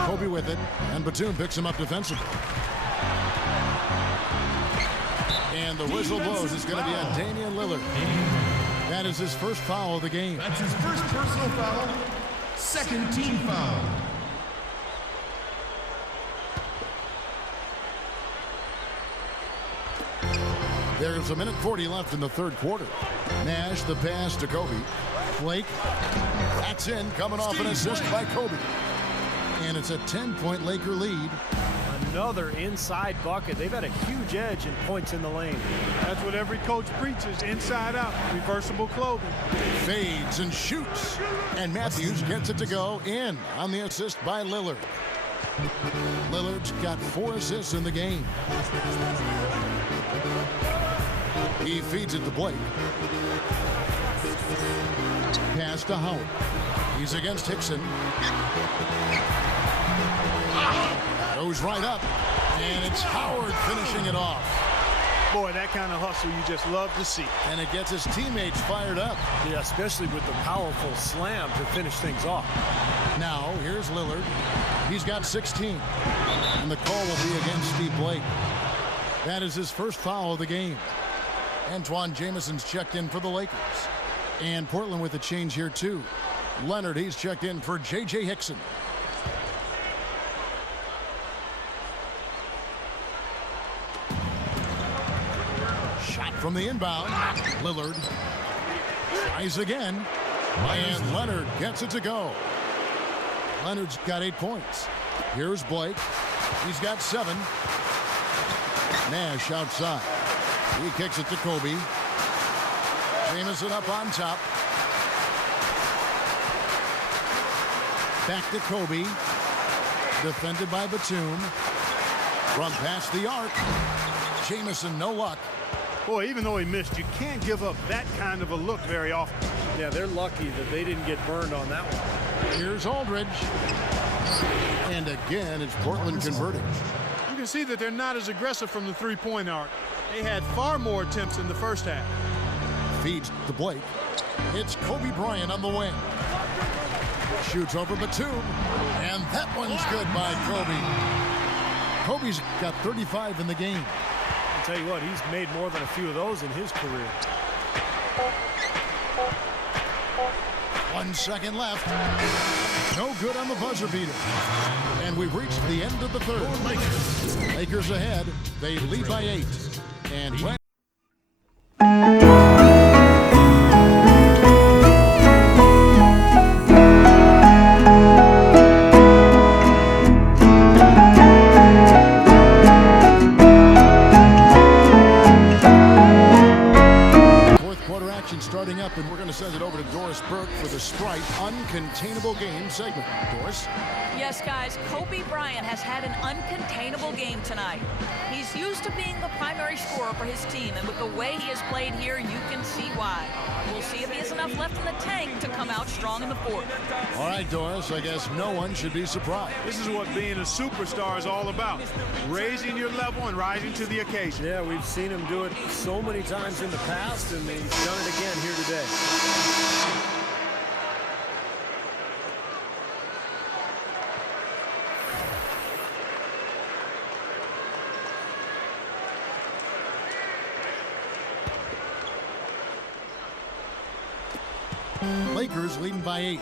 Kobe with it. And Batum picks him up defensively. And the whistle blows. It's going to be on Damian Lillard. That is his first foul of the game. That's his first personal foul. Second team foul. There's 1:40 left in the third quarter. Nash the pass to Kobe. Blake. That's in. Coming off an assist by Kobe. And it's a 10-point Laker lead. another inside bucket. They've had a huge edge in points in the lane. That's what every coach preaches, inside out, reversible clothing. Fades and shoots. And Matthews gets it to go in on the assist by Lillard. Lillard's got 4 assists in the game. He feeds it to Blake. Pass to Howard. He's against Hickson. Goes right up. And it's Howard finishing it off. Boy, that kind of hustle you just love to see. And it gets his teammates fired up. Yeah, especially with the powerful slam to finish things off. Now, here's Lillard. He's got 16. And the call will be against Steve Blake. That is his first foul of the game. Antoine Jameson's checked in for the Lakers. And Portland with a change here, too. Leonard, he's checked in for J.J. Hickson. Shot from the inbound. Lillard tries again. And Leonard gets it to go. Leonard's got 8 points. Here's Blake. He's got 7. Nash outside. He kicks it to Kobe. Jameson up on top. Back to Kobe. Defended by Batum. From past the arc. Jameson, no luck. Boy, even though he missed, you can't give up that kind of a look very often. Yeah, they're lucky that they didn't get burned on that one. Here's Aldridge. And again, it's Portland converting. You can see that they're not as aggressive from the three-point arc. They had far more attempts in the first half. Feeds to Blake. It's Kobe Bryant on the wing. Shoots over Batum. And that one's good by Kobe. Kobe's got 35 in the game. I'll tell you what, he's made more than a few of those in his career. 1 second left. No good on the buzzer beater. And we've reached the end of the third. Lakers ahead. They lead by 8. And when starting up, and we're going to send it over to Doris Burke for the Sprite Uncontainable Game segment. Doris? Yes, guys, Kobe Bryant has had an uncontainable game tonight. He's used to being the primary scorer for his team, and with the way he has played here, you can see why. We'll see if he has enough left in the tank to come out strong in the fourth. All right, Doris, I guess no one should be surprised. This is what being a superstar is all about. Raising your level and rising to the occasion. Yeah, we've seen him do it so many times in the past, and he's done it again here today. Lakers leading by 8.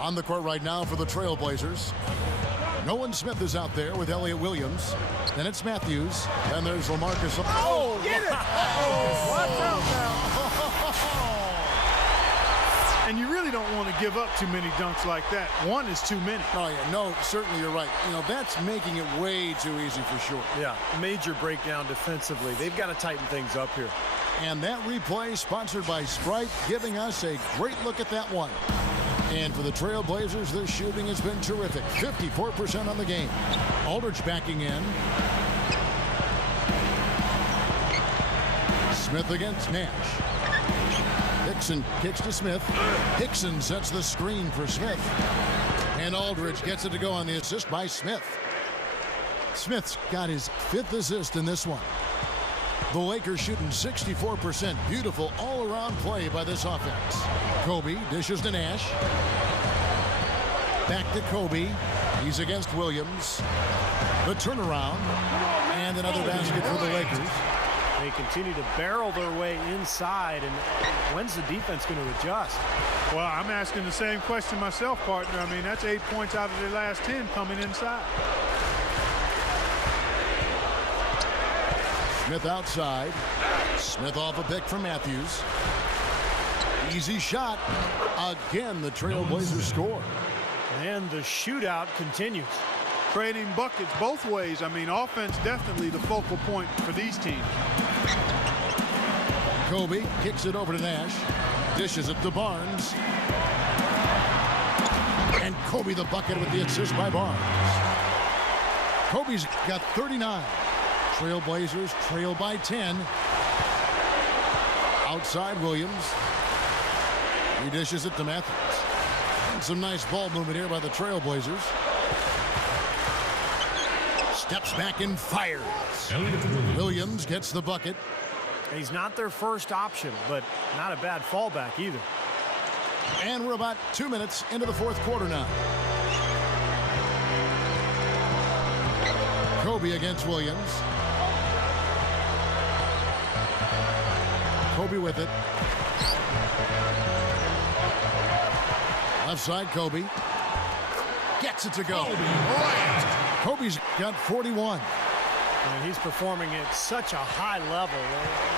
On the court right now for the Trailblazers. Nolan Smith is out there with Elliott Williams. Then it's Matthews. Then there's LaMarcus. Oh, get it! Oh, watch out now. And you really don't want to give up too many dunks like that. One is too many. Oh, yeah, no, certainly you're right. You know, that's making it way too easy for sure. Yeah, major breakdown defensively. They've got to tighten things up here. And that replay sponsored by Sprite, giving us a great look at that one. And for the Trailblazers, their shooting has been terrific. 54% on the game. Aldridge backing in. Smith against Nash. Hickson kicks to Smith. Hickson sets the screen for Smith. And Aldridge gets it to go on the assist by Smith. Smith's got his 5th assist in this one. The Lakers shooting 64%. Beautiful all-around play by this offense. Kobe dishes to Nash. Back to Kobe. He's against Williams. The turnaround. And another basket for the Lakers. They continue to barrel their way inside. And when's the defense going to adjust? Well, I'm asking the same question myself, partner. I mean, that's 8 points out of their last 10 coming inside. Smith outside. Smith off a pick from Matthews. Easy shot. Again, the Trailblazers score. And the shootout continues. Trading buckets both ways. I mean, offense definitely the focal point for these teams. Kobe kicks it over to Nash. Dishes it to Barnes. And Kobe the bucket with the assist by Barnes. Kobe's got 39. Trailblazers trail by 10. Outside Williams. He dishes it to Matthews. And some nice ball movement here by the Trailblazers. Steps back and fires. Williams gets the bucket. He's not their first option, but not a bad fallback either. And we're about 2 minutes into the fourth quarter now. Kobe against Williams. Kobe with it. Left side, Kobe. Gets it to go. Kobe's got 41. And he's performing at such a high level.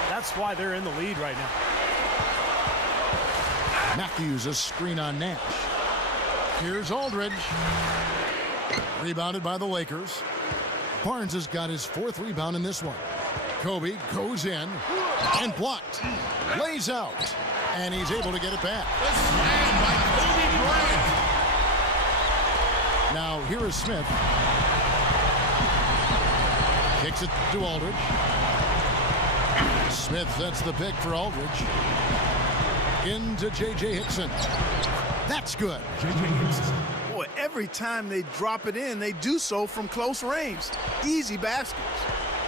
That's why they're in the lead right now. Matthews, a screen on Nash. Here's Aldridge. Rebounded by the Lakers. Barnes has got his fourth rebound in this one. Kobe goes in and blocked. Lays out. And he's able to get it back. Slam by Kobe Bryant. Now here is Smith. Kicks it to Aldridge. Smith sets the pick for Aldridge. Into J.J. Hickson. That's good. Boy, every time they drop it in, they do so from close range. Easy baskets.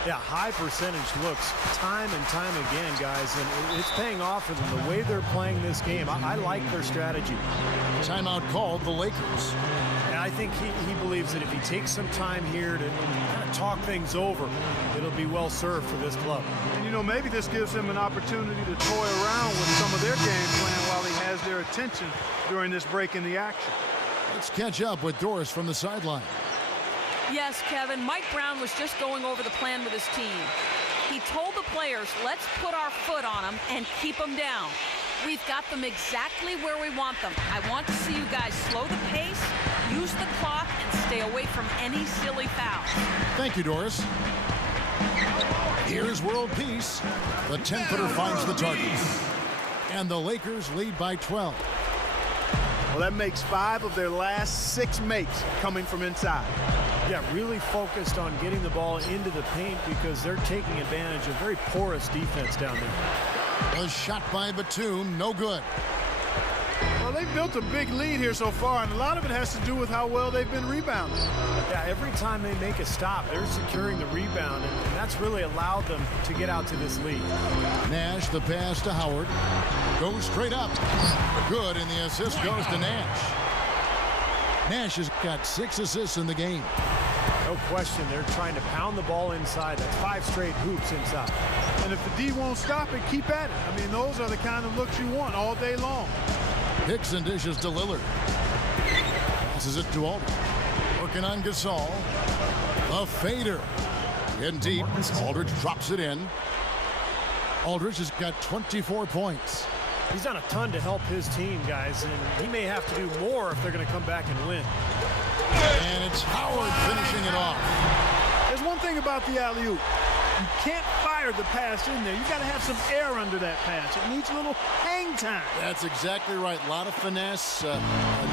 Yeah, high percentage looks time and time again, guys, and it's paying off for them the way they're playing this game. I like their strategy. Timeout called the Lakers. And I think he believes that if he takes some time here to kind of talk things over, it'll be well served for this club. And, you know, maybe this gives him an opportunity to toy around with some of their game plan while he has their attention during this break in the action. Let's catch up with Doris from the sideline. Yes, Kevin, Mike Brown was just going over the plan with his team. He told the players, let's put our foot on them and keep them down. We've got them exactly where we want them. I want to see you guys slow the pace, use the clock, and stay away from any silly fouls. Thank you, Doris. Here's world peace. The 10-footer finds the target. And the Lakers lead by 12. Well, that makes 5 of their last 6 makes coming from inside. Yeah, really focused on getting the ball into the paint because they're taking advantage of very porous defense down there. A shot by Batum, no good. Well, they've built a big lead here so far, and a lot of it has to do with how well they've been rebounding. Yeah, every time they make a stop, they're securing the rebound, and that's really allowed them to get out to this lead. Nash, the pass to Howard. Goes straight up. Good, and the assist goes to Nash. Nash has got 6 assists in the game. No question, they're trying to pound the ball inside. That's 5 straight hoops inside. And if the D won't stop it, keep at it. I mean, those are the kind of looks you want all day long. Hickson dishes to Lillard. Passes it to Aldridge. Working on Gasol. A fader. In deep. Aldridge drops it in. Aldridge has got 24 points. He's done a ton to help his team, guys, and he may have to do more if they're going to come back and win. And it's Howard finishing it off. There's one thing about the alley-oop. You can't fire the pass in there. You got to have some air under that pass. It needs a little hang time. That's exactly right. A lot of finesse,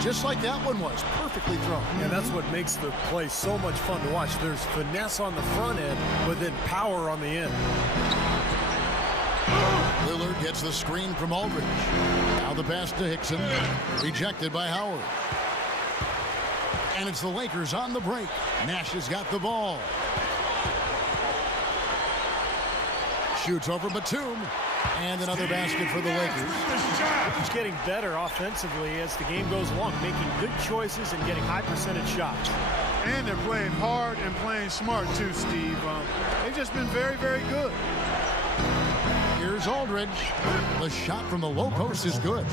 just like that one was. Perfectly thrown. And that's what makes the play so much fun to watch. There's finesse on the front end, but then power on the end. Lillard gets the screen from Aldridge. Now the pass to Hickson. Rejected by Howard. And it's the Lakers on the break. Nash has got the ball. Shoots over Batum. And another basket for the Lakers. He's getting better offensively as the game goes along, making good choices and getting high percentage shots. And they're playing hard and playing smart too, Steve. They've just been very, very good. Here's Aldridge. The shot from the low post is good.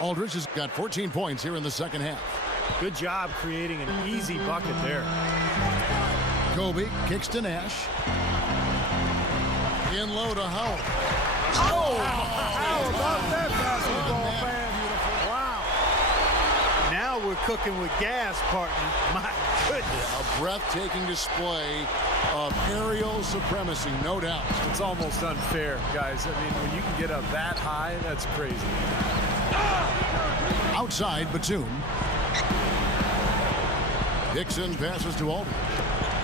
Aldridge has got 14 points here in the second half. Good job creating an easy bucket there. Kobe kicks to Nash. In low to Howard. Oh, how about that basketball fan? Wow. Now we're we're cooking with gas, partner. My goodness. A breathtaking display of aerial supremacy, no doubt. It's almost unfair, guys. I mean, when you can get up that high, that's crazy. Outside, Batum. Dixon passes to Aldridge.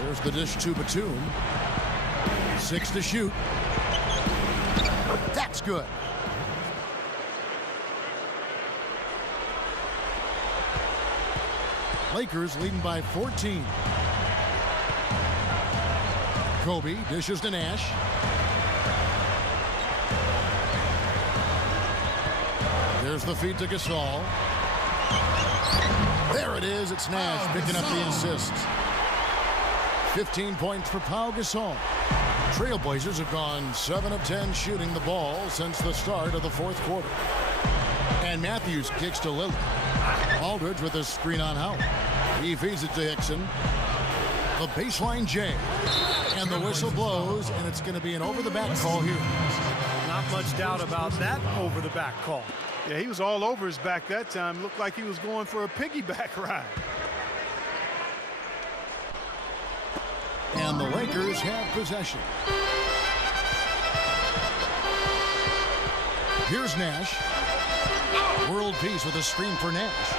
There's the dish to Batum. 6 to shoot. That's good. Lakers leading by 14. Kobe dishes to Nash. There's the feed to Gasol. There it is. It's Nash picking up the assist. 15 points for Pau Gasol. Trailblazers have gone 7 of 10 shooting the ball since the start of the fourth quarter. And Matthews kicks to Lillard. Aldridge with a screen on Howard. He feeds it to Hickson. The baseline J. And the whistle blows, and it's going to be an over-the-back call here. Not much doubt about that over-the-back call. Yeah, he was all over his back that time. Looked like he was going for a piggyback ride. And the Lakers have possession. Here's Nash. World peace with a screen for Nash.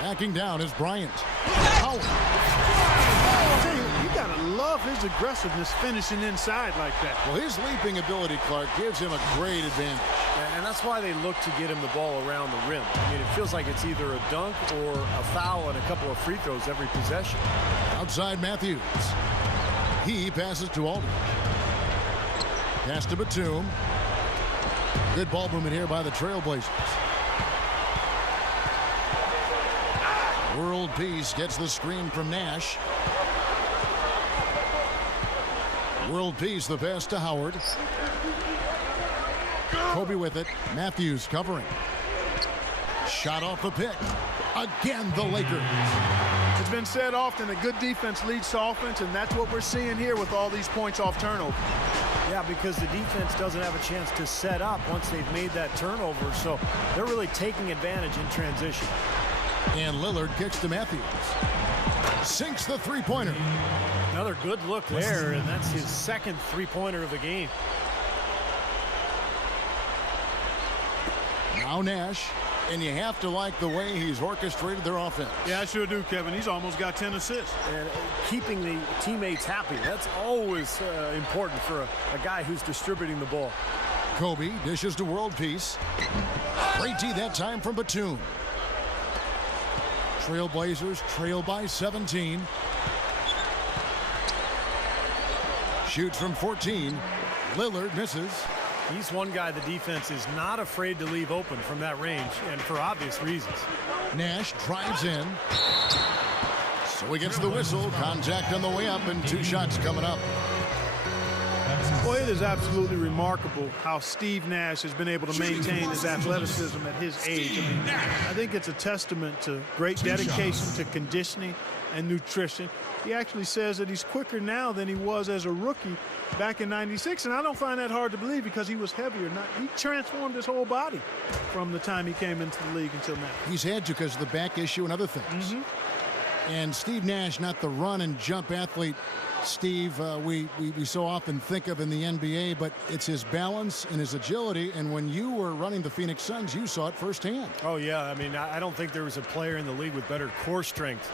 Backing down is Bryant. Howard. You gotta love his aggressiveness finishing inside like that. Well, his leaping ability, Clark, gives him a great advantage. And that's why they look to get him the ball around the rim. I mean, it feels like it's either a dunk or a foul and a couple of free throws every possession. Outside Matthews. He passes to Aldridge. Pass to Batum. Good ball movement here by the Trailblazers. World peace gets the screen from Nash. World peace, the pass to Howard. Kobe with it. Matthews covering. Shot off the pick. Again, the Lakers. It's been said often that good defense leads to offense, and that's what we're seeing here with all these points off turnover. Yeah, because the defense doesn't have a chance to set up once they've made that turnover, so they're really taking advantage in transition. And Lillard kicks to Matthews. Sinks the three-pointer. Another good look there, and that's his second three-pointer of the game. Now Nash, and you have to like the way he's orchestrated their offense. Yeah, I sure do, Kevin. He's almost got 10 assists. And keeping the teammates happy, that's always important for a guy who's distributing the ball. Kobe dishes to world peace. Great D that time from Batum. Trailblazers trail by 17. Shoots from 14. Lillard misses. He's one guy the defense is not afraid to leave open from that range, and for obvious reasons. Nash drives in. So he gets the whistle. Contact on the way up, and 2 shots coming up. Well, it is absolutely remarkable how Steve Nash has been able to maintain his athleticism at his age. I mean, I think it's a testament to great dedication to conditioning and nutrition. He actually says that he's quicker now than he was as a rookie back in '96, and I don't find that hard to believe because he was heavier. He transformed his whole body from the time he came into the league until now. He's had to because of the back issue and other things. And Steve Nash, not the run and jump athlete, Steve, we so often think of in the NBA, but it's his balance and his agility. And when you were running the Phoenix Suns, you saw it firsthand. Oh, yeah. I mean, I don't think there was a player in the league with better core strength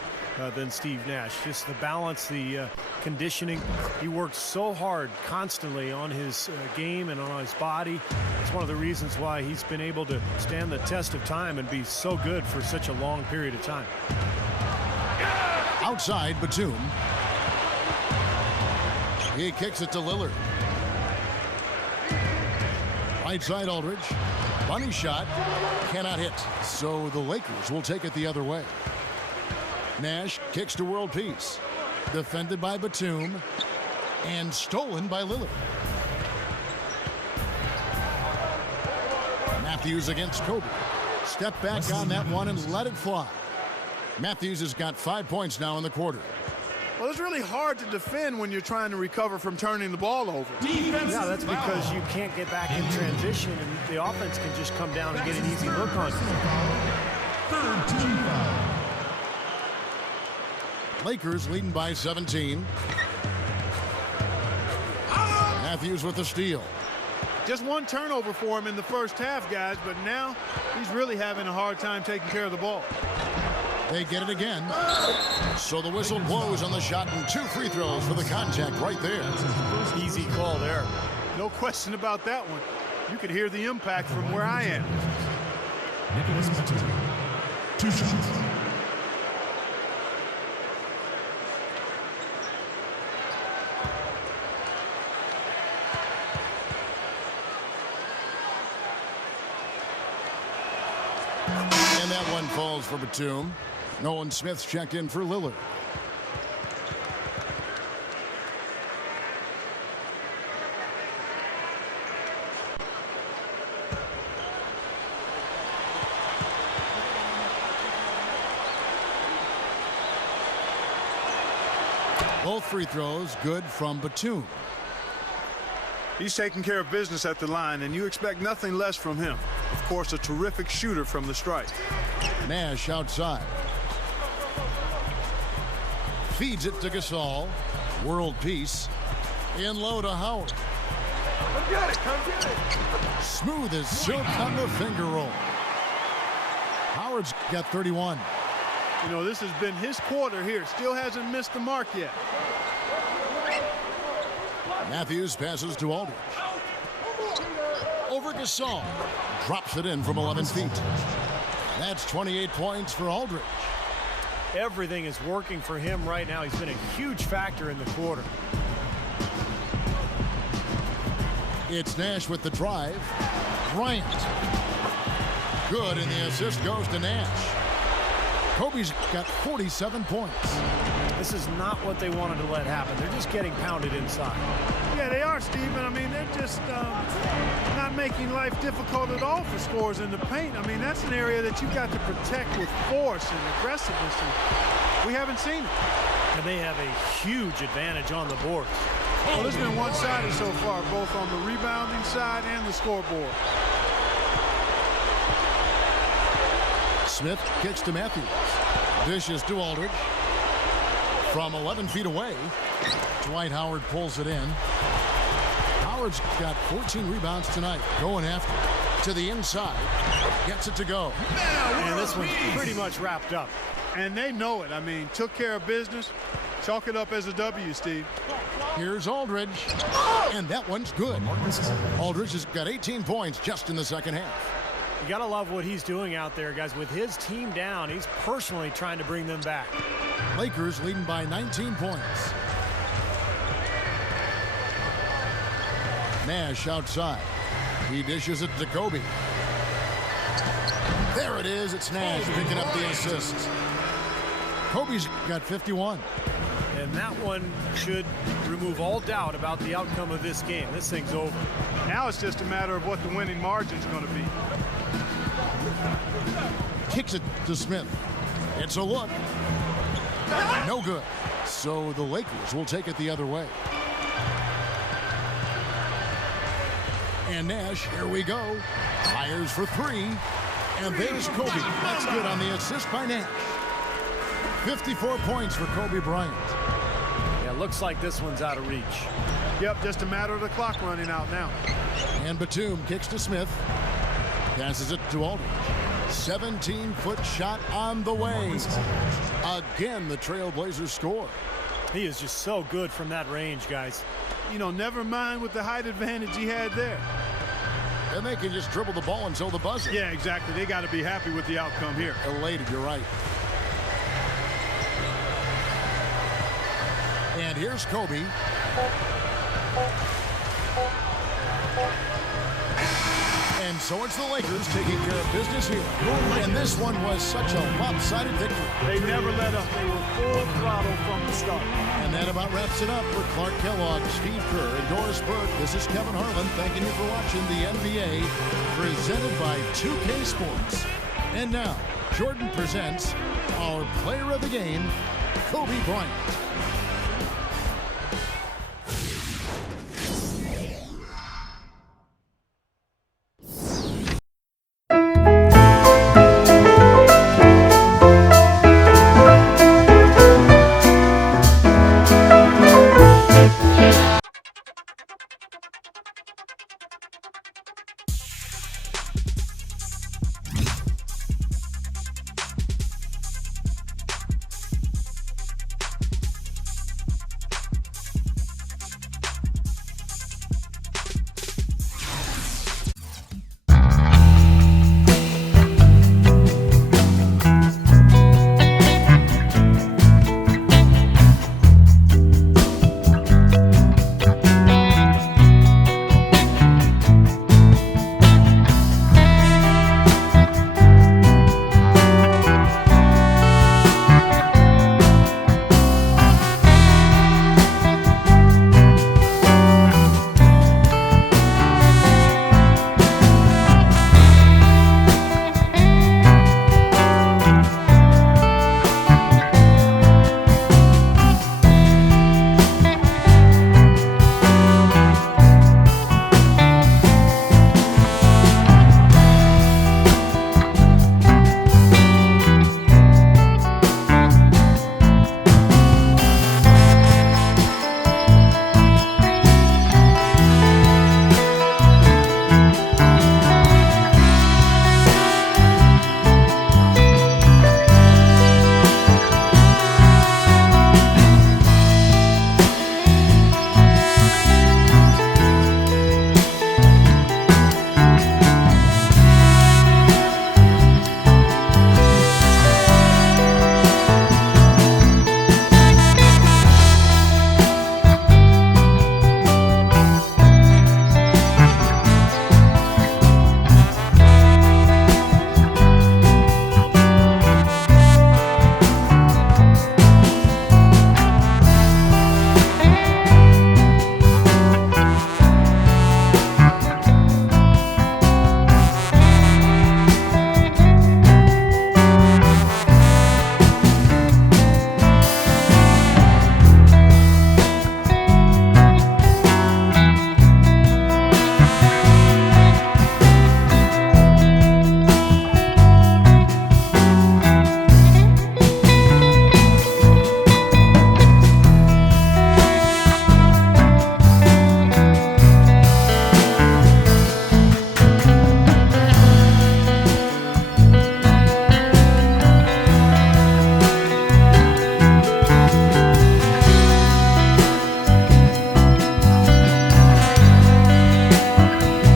than Steve Nash. Just the balance, the conditioning. He worked so hard constantly on his game and on his body. It's one of the reasons why he's been able to stand the test of time and be so good for such a long period of time. Outside, Batum. He kicks it to Lillard. Right side, Aldridge. Bunny shot. Cannot hit. So the Lakers will take it the other way. Nash kicks to world peace. Defended by Batum. And stolen by Lillard. Matthews against Kobe. Step back on that one and let it fly. Matthews has got 5 points now in the quarter. Well, it's really hard to defend when you're trying to recover from turning the ball over. Yeah, that's because you can't get back in transition, and the offense can just come down and get an easy look on you. Third team foul. Lakers leading by 17. Matthews with the steal. Just one turnover for him in the first half, guys, but now he's really having a hard time taking care of the ball. They get it again. So the whistle blows on the shot and 2 free throws for the contact right there. Easy call there. No question about that one. You could hear the impact from where I am. Nicholas Batum, 2 shots. And that one falls for Batum. Nolan Smith's checked in for Lillard. Both free throws good from Batum. He's taking care of business at the line, and you expect nothing less from him. Of course, a terrific shooter from the stripe. Nash outside. Feeds it to Gasol. World peace. In low to Howard. Come get it, come get it. Smooth as silk on the finger roll. Howard's got 31. You know, this has been his quarter here. Still hasn't missed the mark yet. Matthews passes to Aldridge. Over Gasol. Drops it in from 11 feet. That's 28 points for Aldridge. Everything is working for him right now. He's been a huge factor in the quarter. It's Nash with the drive. Bryant. Good, and the assist goes to Nash. Kobe's got 47 points. This is not what they wanted to let happen. They're just getting pounded inside. Yeah, they are, Stephen. I mean, they're just not making life difficult at all for scores in the paint. I mean, that's an area that you've got to protect with force and aggressiveness, and we haven't seen it. And they have a huge advantage on the board. Well, it's been one-sided so far, both on the rebounding side and the scoreboard. Smith kicks to Matthews. Dishes to Aldridge. From 11 feet away, Dwight Howard pulls it in. Howard's got 14 rebounds tonight. Going after it. To the inside. Gets it to go. And this one's pretty much wrapped up. And they know it. I mean, took care of business. Chalk it up as a W, Steve. Here's Aldridge. And that one's good. Aldridge has got 18 points just in the second half. You got to love what he's doing out there, guys. With his team down, he's personally trying to bring them back. Lakers leading by 19 points. Nash outside. He dishes it to Kobe. There it is. It's Nash picking up the assist. Kobe's got 51. And that one should remove all doubt about the outcome of this game. This thing's over. Now it's just a matter of what the winning margin's going to be. Kicks it to Smith. It's a look. No good. So the Lakers will take it the other way. And Nash, here we go. Fires for 3. And there's Kobe. That's good on the assist by Nash. 54 points for Kobe Bryant. Yeah, looks like this one's out of reach. Yep, just a matter of the clock running out now. And Batum kicks to Smith. Passes it to Aldridge. 17-foot shot on the way. Again, the Trailblazers score. He is just so good from that range, guys. You know, never mind with the height advantage he had there. And they can just dribble the ball until the buzzer. Yeah, exactly. They got to be happy with the outcome here. Elated, you're right. And here's Kobe. And so it's the Lakers taking care of business here. And this one was such a lopsided victory. They never let up. They were full throttle from the start. And that about wraps it up for Clark Kellogg, Steve Kerr, and Doris Burke. This is Kevin Harlan thanking you for watching the NBA presented by 2K Sports. And now, Jordan presents our player of the game, Kobe Bryant.